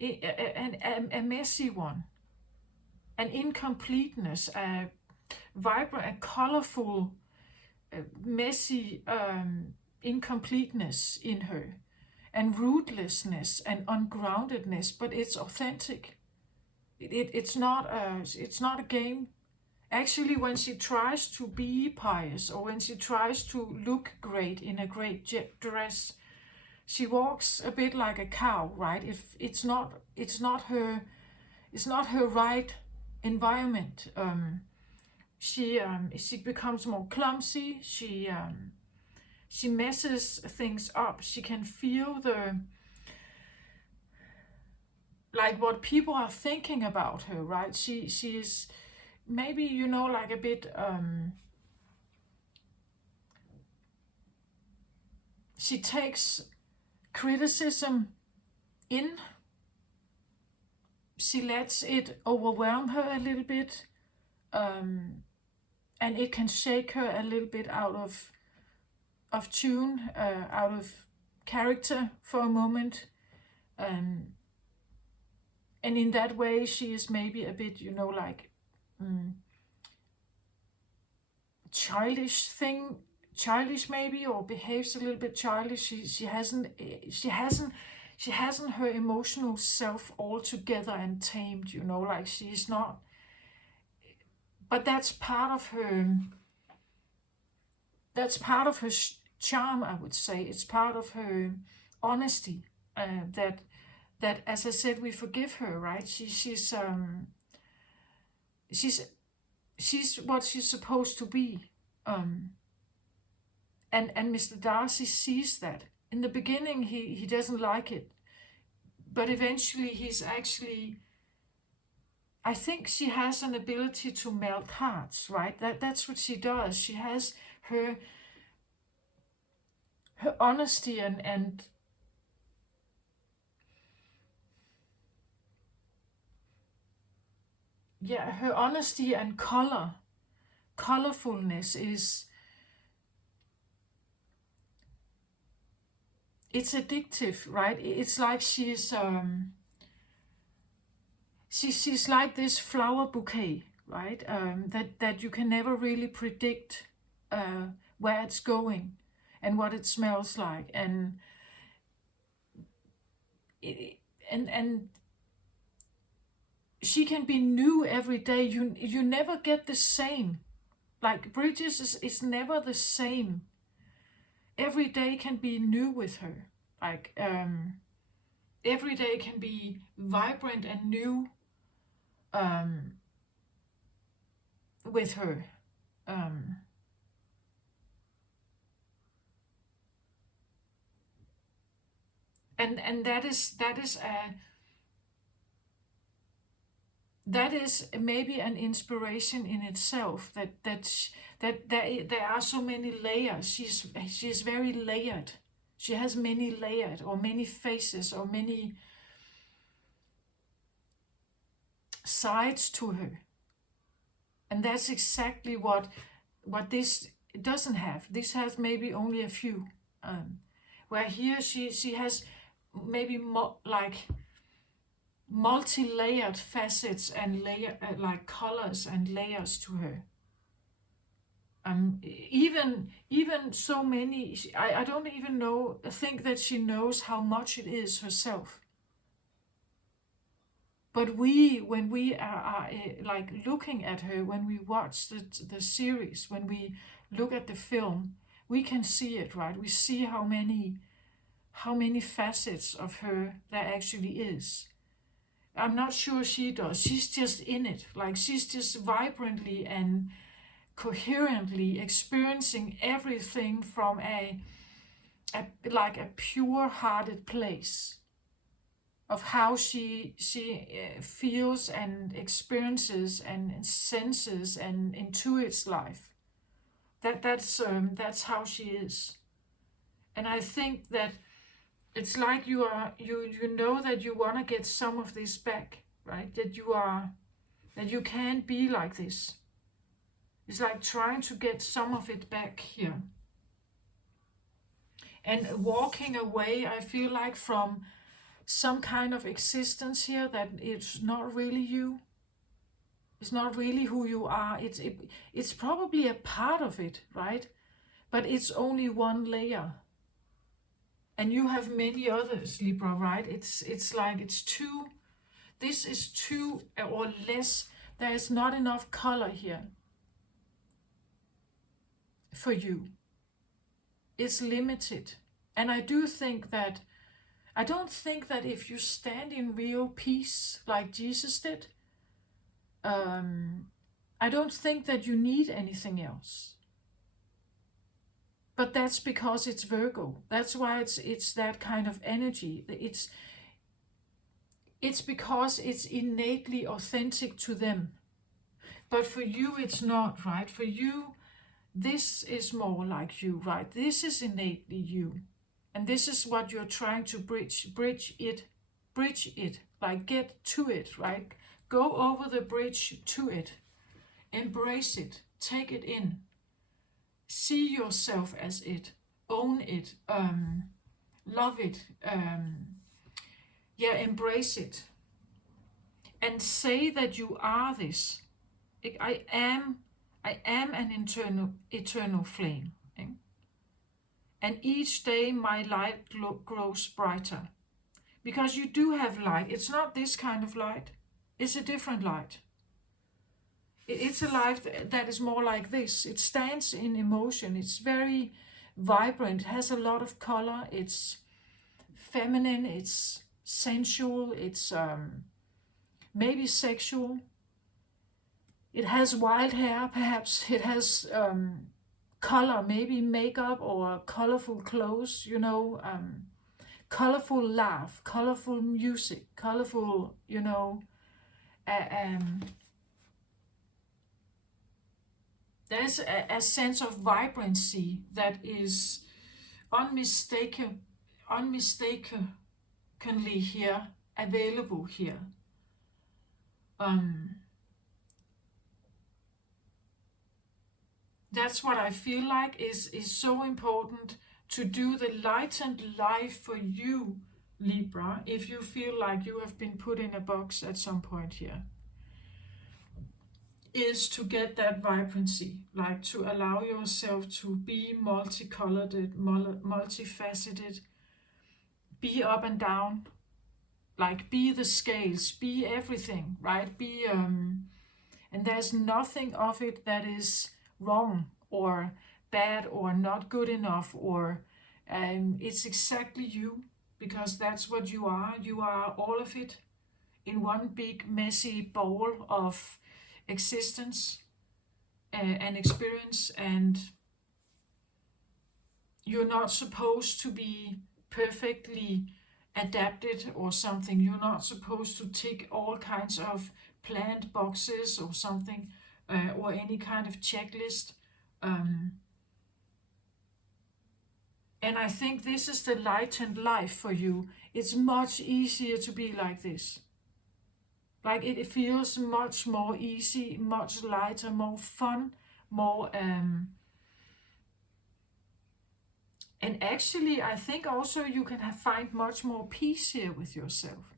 a messy one, an incompleteness, a vibrant, a colorful, messy incompleteness in her, and rootlessness and ungroundedness, but it's authentic. It's not a game. Actually, when she tries to be pious or when she tries to look great in a great dress, she walks a bit like a cow, right? If it's not her right environment. She becomes more clumsy. She messes things up. She can feel the like what people are thinking about her, right? She is maybe, like a bit she takes criticism in. She lets it overwhelm her a little bit, um, and it can shake her a little bit out of tune, out of character for a moment. Um, and in that way, she is maybe a bit, like mm, childish thing, childish maybe, or behaves a little bit childish. She hasn't her emotional self all together and tamed. Like she's not. But that's part of her. That's part of her charm, I would say. It's part of her honesty. That, as I said, we forgive her, right? She's she's what she's supposed to be. Um, and Mr. Darcy sees that. In the beginning, he doesn't like it, but eventually he's actually. I think she has an ability to melt hearts, right? That's what she does. She has her her honesty and yeah, her honesty and colorfulness is it's addictive, right? It's like she's like this flower bouquet, right? That you can never really predict uh, where it's going and what it smells like, it, and she can be new every day. You never get the same. Like Bridges is never the same. Every day can be new with her. Like every day can be vibrant and new um, with her. Um, and that is maybe an inspiration in itself. There are so many layers. She's very layered. She has many layered or many faces or many sides to her, and that's exactly what this doesn't have. This has maybe only a few. Um, where here she has maybe like multi-layered facets and like colors and layers to her. Even so many. I don't even think that she knows how much it is herself. But when we are like looking at her, when we watch the series, when we look at the film, we can see it, right? We see how many facets of her there actually is. I'm not sure she does. She's just in it. Like she's just vibrantly and coherently experiencing everything from a like a pure-hearted place of how she feels and experiences and senses and intuits life. That's how she is. And I think that it's like you know that you want to get some of this back, right? That you can't be like this. It's like trying to get some of it back here. And walking away, I feel like, from some kind of existence here that it's not really you. It's not really who you are. It's probably a part of it, right? But it's only one layer. And you have many others, Libra, right? It's like it's two. This is too or less. There is not enough color here for you. It's limited. And I don't think that if you stand in real peace like Jesus did, I don't think that you need anything else. But that's because it's Virgo. That's why it's that kind of energy. It's because it's innately authentic to them. But for you, it's not, right? For you, this is more like you, right? This is innately you. And this is what you're trying to bridge it, like get to it, right? Go over the bridge to it. Embrace it. Take it in. See yourself as it. Own it. Love it. Embrace it. And say that you are this. I am an eternal flame. Okay? And each day my light grows brighter. Because you do have light. It's not this kind of light. It's a different light. It's a light that is more like this. It stands in emotion. It's very vibrant. It has a lot of color. It's feminine. It's sensual. It's maybe sexual. It has wild hair, perhaps. It has color, maybe makeup or colorful clothes, colorful laugh, colorful music, colorful, there's a sense of vibrancy that is unmistakably here, available here. That's what I feel like is so important to do the lightened life for you, Libra, if you feel like you have been put in a box at some point here, is to get that vibrancy, like to allow yourself to be multicolored, multifaceted, be up and down, like be the scales, be everything, right? Be and there's nothing of it that is wrong or bad or not good enough, or it's exactly you, because that's what you are. You are all of it in one big messy bowl of existence and experience, and you're not supposed to be perfectly adapted or something. You're not supposed to tick all kinds of planned boxes or something, or any kind of checklist. And I think this is the lightened life for you. It's much easier to be like this. Like it feels much more easy, much lighter, more fun, more... And actually, I think also you can find much more peace here with yourself.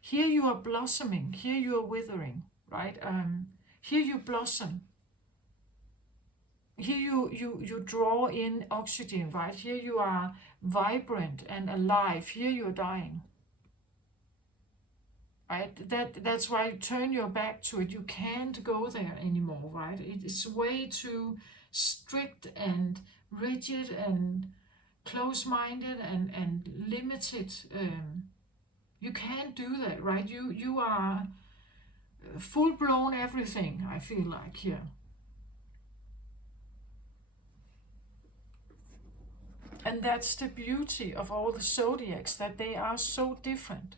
Here you are blossoming. Here you are withering, right? Here you blossom. Here you draw in oxygen, right? Here you are vibrant and alive. Here you're dying. Right? That's why you turn your back to it. You can't go there anymore, right? It is way too strict and rigid and close-minded and limited. You can't do that, right? You are full-blown everything, I feel like here. And that's the beauty of all the zodiacs, that they are so different.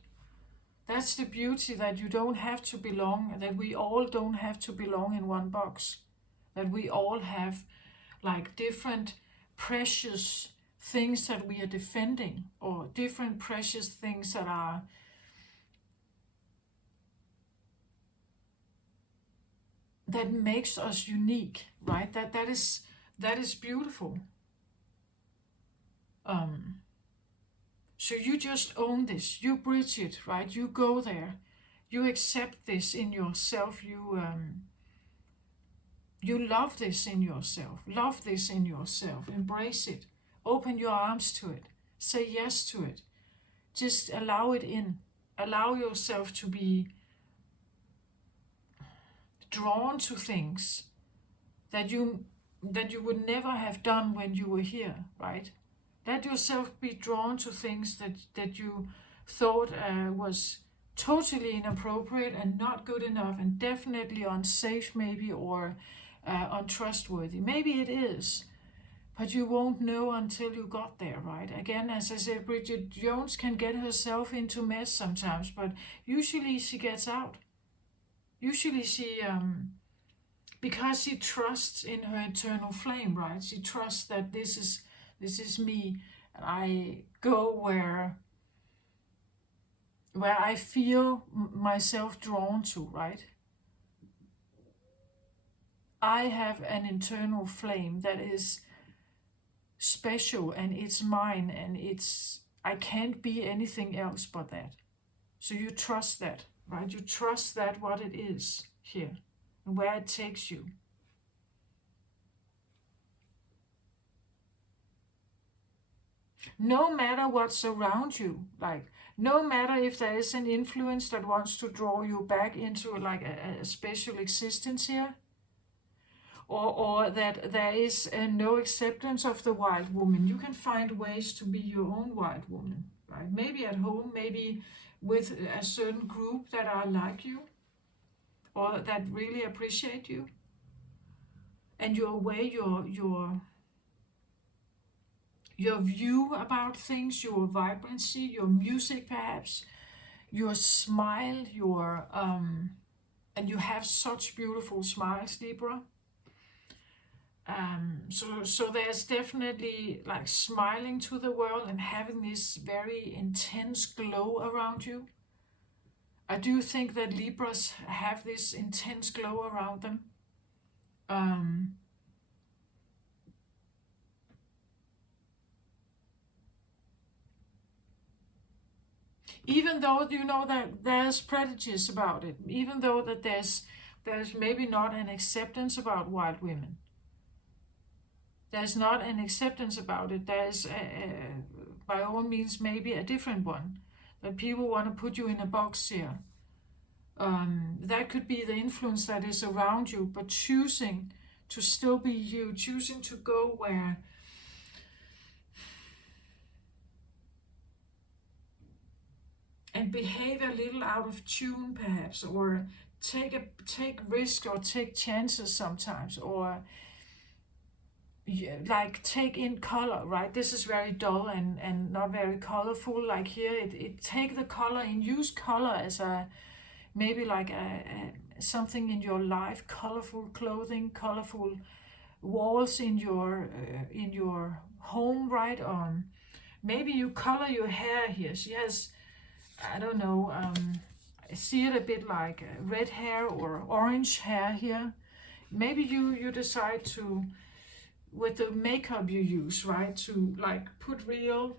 That's the beauty, that you don't have to belong, that we all don't have to belong in one box. That we all have like different precious things that we are defending, or different precious things that makes us unique, right? That is beautiful. So you just own this, you bridge it, right? You go there, you accept this in yourself, you love this in yourself, embrace it, open your arms to it, say yes to it, just allow it in. allow yourself to be drawn to things that you would never have done when you were here, right? Let yourself be drawn to things that you thought was totally inappropriate and not good enough and definitely unsafe maybe, or untrustworthy. Maybe it is, but you won't know until you got there, right? Again, as I said, Bridget Jones can get herself into mess sometimes, but usually she gets out. Usually she, because she trusts in her eternal flame, right? She trusts that this is me, and I go where I feel myself drawn to, right? I have an internal flame that is special, and it's mine, and I can't be anything else but that. So you trust that, right? You trust that what it is here and where it takes you. No matter what's around you, like no matter if there is an influence that wants to draw you back into like a special existence here, or that there is no acceptance of the wild woman, you can find ways to be your own wild woman, right? Maybe at home, maybe with a certain group that are like you or that really appreciate you, and your way, your view about things, your vibrancy, your music perhaps, your smile, your and you have such beautiful smiles, Libra. So there's definitely like smiling to the world and having this very intense glow around you. I do think that Libras have this intense glow around them. Um, Even though you know that there's prejudice about it, even though that there's maybe not an acceptance about wild women. There's not an acceptance about it. There's by all means maybe a different one, that people want to put you in a box here. That could be the influence that is around you, but choosing to still be you, choosing to go where and behave a little out of tune perhaps, or take risk or take chances sometimes, or yeah, like take in color, right? This is very dull and not very colorful. Like here, it take the color and use color as a maybe like something in your life, colorful clothing, colorful walls in your home, right? Maybe you color your hair here. She has, I don't know, I see it a bit like red hair or orange hair here. Maybe you decide to, with the makeup you use, right, to like put real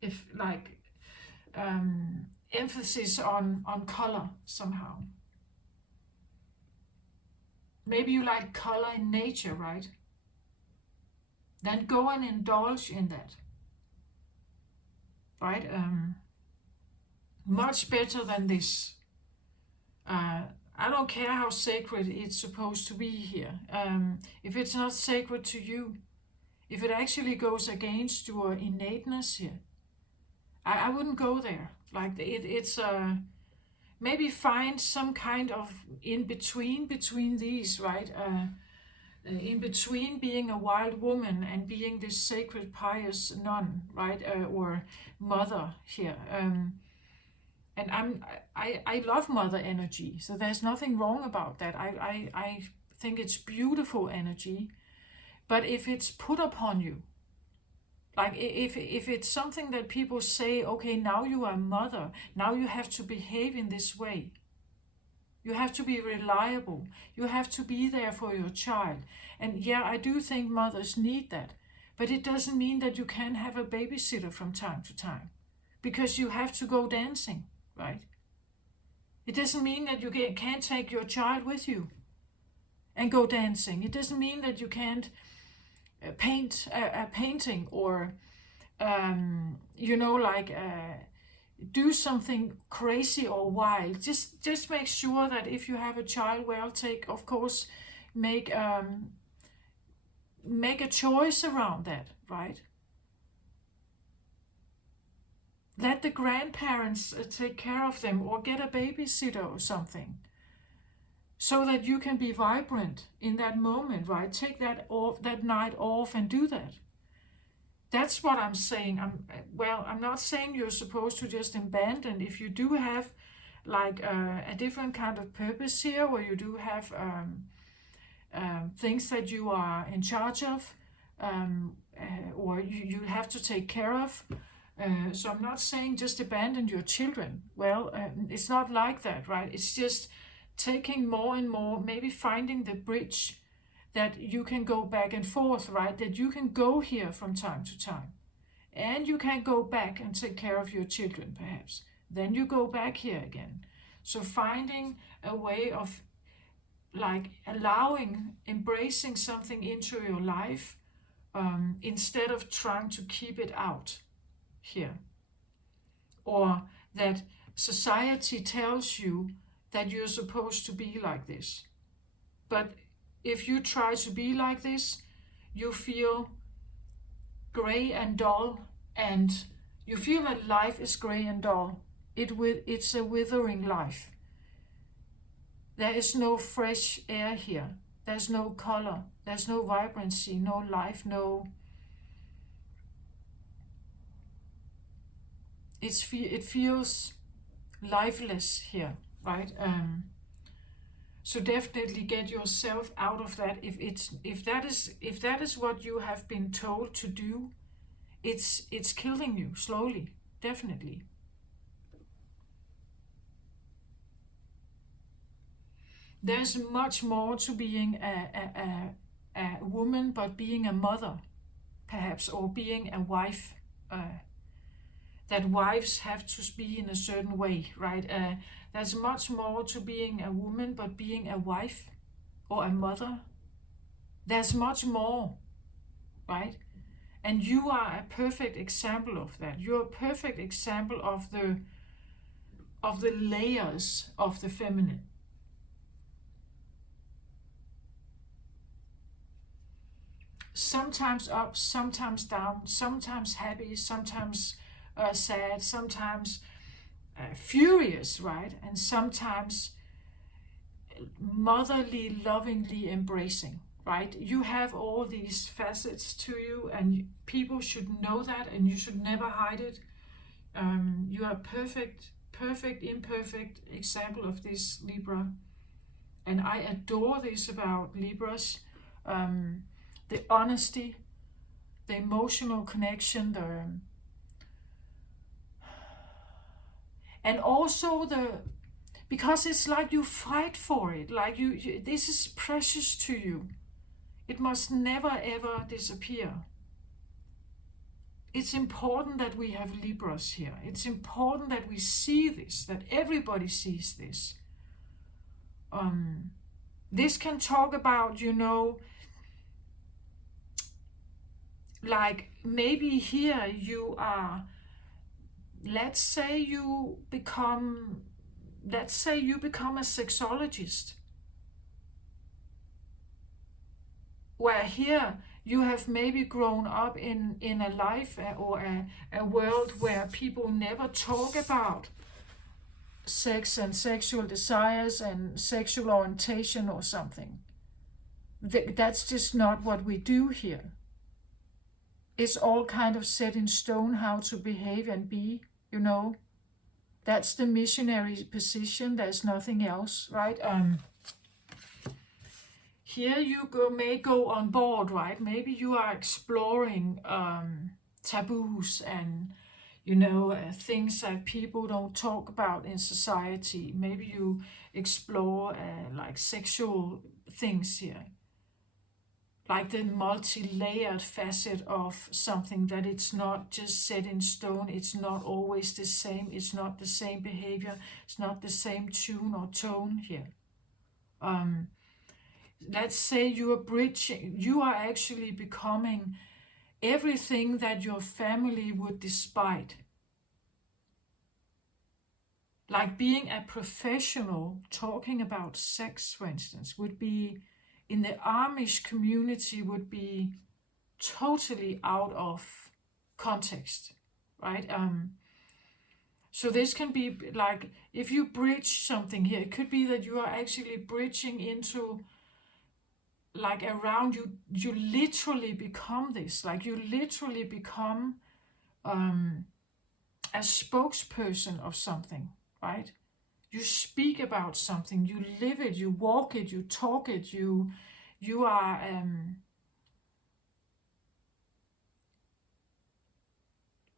if like emphasis on color somehow. Maybe you like color in nature, right? Then go and indulge in that, right? Much better than this. Uh, I don't care how sacred it's supposed to be here. If it's not sacred to you, if it actually goes against your innateness here, I wouldn't go there. Like it's maybe find some kind of in between these, right? In between being a wild woman and being this sacred pious nun, right? Or mother here. And I love mother energy, so there's nothing wrong about that. I think it's beautiful energy, but if it's put upon you, like if it's something that people say, okay, now you are a mother, now you have to behave in this way, you have to be reliable, you have to be there for your child. And yeah, I do think mothers need that, but it doesn't mean that you can't have a babysitter from time to time because you have to go dancing, right? It doesn't mean that you can't take your child with you and go dancing. It doesn't mean that you can't paint a painting, or like do something crazy or wild. Just make sure that if you have a child, well, take, of course, make make a choice around that, right? Let the grandparents take care of them, or get a babysitter or something, so that you can be vibrant in that moment, right? Take that off, that night off, and do that. That's what I'm saying. I'm not saying you're supposed to just abandon. If you do have like a different kind of purpose here, where you do have things that you are in charge of, or you have to take care of. So I'm not saying just abandon your children. Well, it's not like that, right? It's just taking more and more, maybe finding the bridge that you can go back and forth, right? That you can go here from time to time. And you can go back and take care of your children, perhaps. Then you go back here again. So finding a way of like allowing, embracing something into your life, instead of trying to keep it out here. Or that society tells you that you're supposed to be like this. But if you try to be like this, you feel gray and dull, and you feel that life is gray and dull. It's a withering life. There is no fresh air here. There's no color. There's no vibrancy, no life, no... It feels lifeless here, right? So definitely get yourself out of that. If that is what you have been told to do, it's killing you slowly, definitely. There's much more to being a woman, but being a mother, perhaps, or being a wife. That wives have to be in a certain way, right? There's much more to being a woman, but being a wife or a mother. There's much more, right? And you are a perfect example of that. You're a perfect example of the layers of the feminine. Sometimes up, sometimes down, sometimes happy, sometimes sad, sometimes furious, right? And sometimes motherly, lovingly embracing, right? You have all these facets to you, and people should know that, and you should never hide it. You are a perfect, imperfect example of this, Libra. And I adore this about Libras. The honesty, the emotional connection, and also because it's like you fight for it, like you this is precious to you. It must never ever disappear. It's important that we have Libras here. It's important that we see this, that everybody sees this. This can talk about, like maybe here you are, let's say you become a sexologist, where here you have maybe grown up in a life, or a world where people never talk about sex and sexual desires and sexual orientation or something. That's just not what we do here. It's all kind of set in stone how to behave and be, That's the missionary position. There's nothing else, right? Here you may go on board, right? Maybe you are exploring taboos and things that people don't talk about in society. Maybe you explore like sexual things here, like the multi-layered facet of something, that it's not just set in stone. It's not always the same. It's not the same behavior. It's not the same tune or tone here. Let's say you are actually becoming everything that your family would despise. Like being a professional talking about sex, for instance, would be in the Amish community would be totally out of context, right? So this can be like if you bridge something here, it could be that you are actually bridging into like around you. You literally become this, like you literally become a spokesperson of something, right? You speak about something, you live it, you walk it, you talk it, you are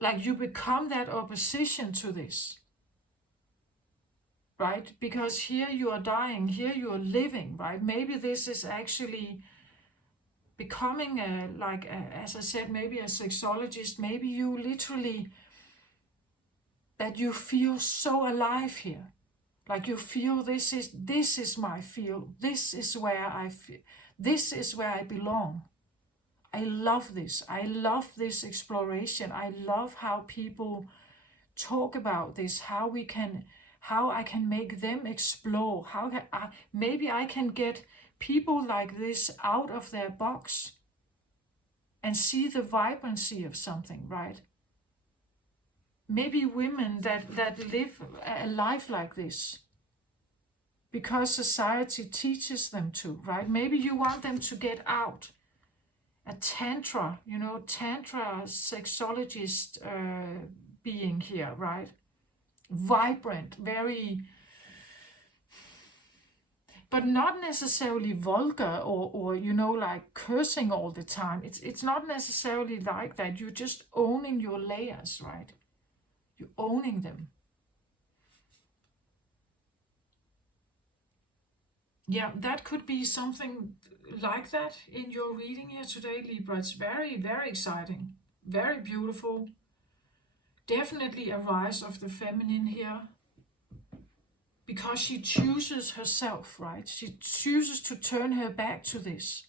like you become that opposition to this, right? Because here you are dying, here you are living, right? Maybe this is actually becoming as I said, maybe a sexologist, maybe you literally that you feel so alive here. Like you feel this is my field. This is where I feel, this is where I belong. I love this. I love this exploration. I love how people talk about this, how I can make them explore, maybe I can get people like this out of their box and see the vibrancy of something, right? Maybe women that live a life like this because society teaches them to, right? Maybe you want them to get out. A tantra, tantra sexologist being here, right? Vibrant, very, but not necessarily vulgar or like cursing all the time. It's not necessarily like that. You're just owning your layers, right? You're owning them. Yeah, that could be something like that in your reading here today, Libra. It's very, very exciting, very beautiful. Definitely a rise of the feminine here because she chooses herself, right? She chooses to turn her back to this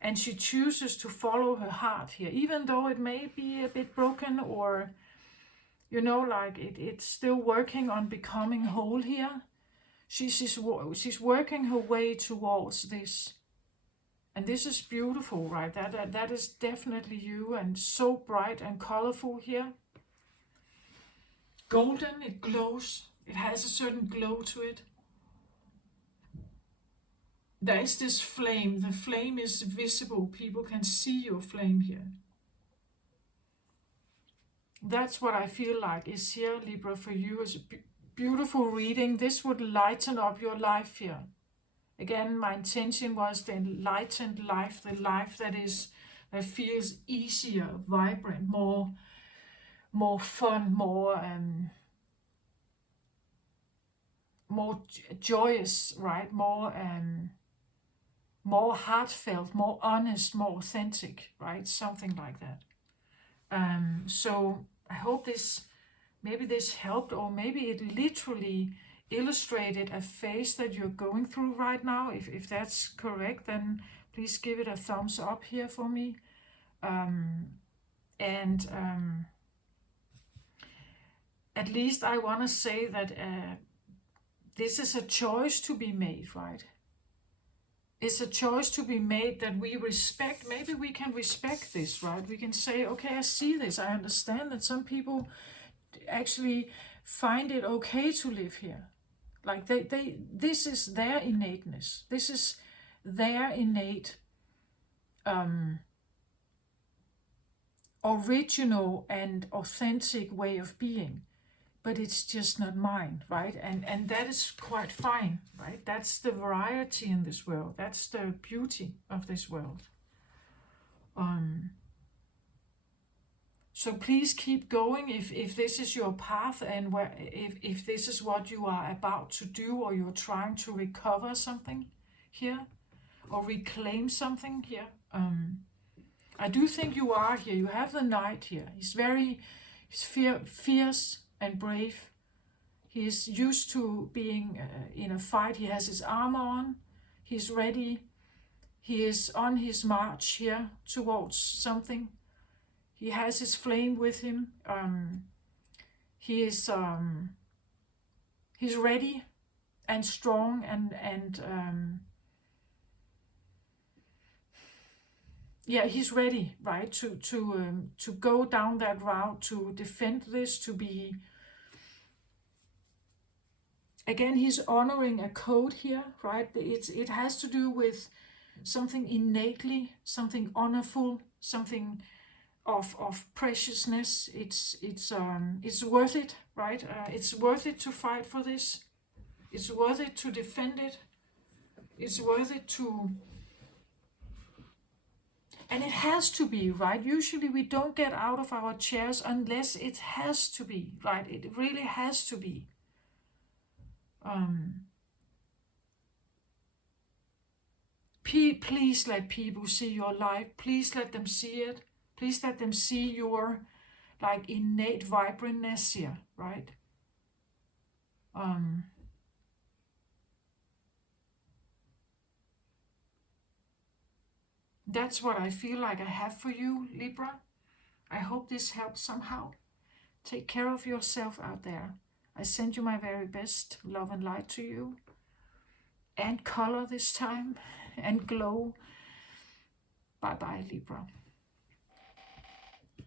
and she chooses to follow her heart here, even though it may be a bit broken or, like it's still working on becoming whole here. She's working her way towards this. And this is beautiful, right? That is definitely you and so bright and colorful here. Golden, it glows. It has a certain glow to it. There is this flame. The flame is visible. People can see your flame here. That's what I feel like is here, Libra, for you. Is a beautiful reading. This would lighten up your life here. Again, my intention was the enlightened life, the life that feels easier, vibrant, more fun, more joyous, right? More heartfelt, more honest, more authentic, right? Something like that. So I hope maybe this helped, or maybe it literally illustrated a phase that you're going through right now. If that's correct, then please give it a thumbs up here for me. And at least I want to say that this is a choice to be made, right? It's a choice to be made that we respect. Maybe we can respect this, right? We can say, okay, I see this. I understand that some people actually find it okay to live here. Like this is their innateness. This is their innate original and authentic way of being. But it's just not mine, right? And that is quite fine, right? That's the variety in this world. That's the beauty of this world. So please keep going if this is your path and if this is what you are about to do, or you're trying to recover something here or reclaim something here. I do think you are here. You have the Knight here. He's fierce and brave. He is used to being in a fight. He has his armor on. He's ready. He is on his march here towards something. He has his flame with him. He is He's ready and strong and yeah, he's ready, right, to go down that route, to defend this, to be, again, he's honoring a code here, right? It has to do with something innately, something honorful, something of preciousness. It's worth it, right? It's worth it to fight for this. It's worth it to defend it. It's worth it to, and it has to be, right? Usually we don't get out of our chairs unless it has to be, right? It really has to be. Please let people see your light. Please let them see it. Please let them see your like innate vibrantness here, right? That's what I feel like I have for you, Libra. I hope this helps somehow. Take care of yourself out there. I send you my very best love and light to you. And color this time. And glow. Bye-bye, Libra.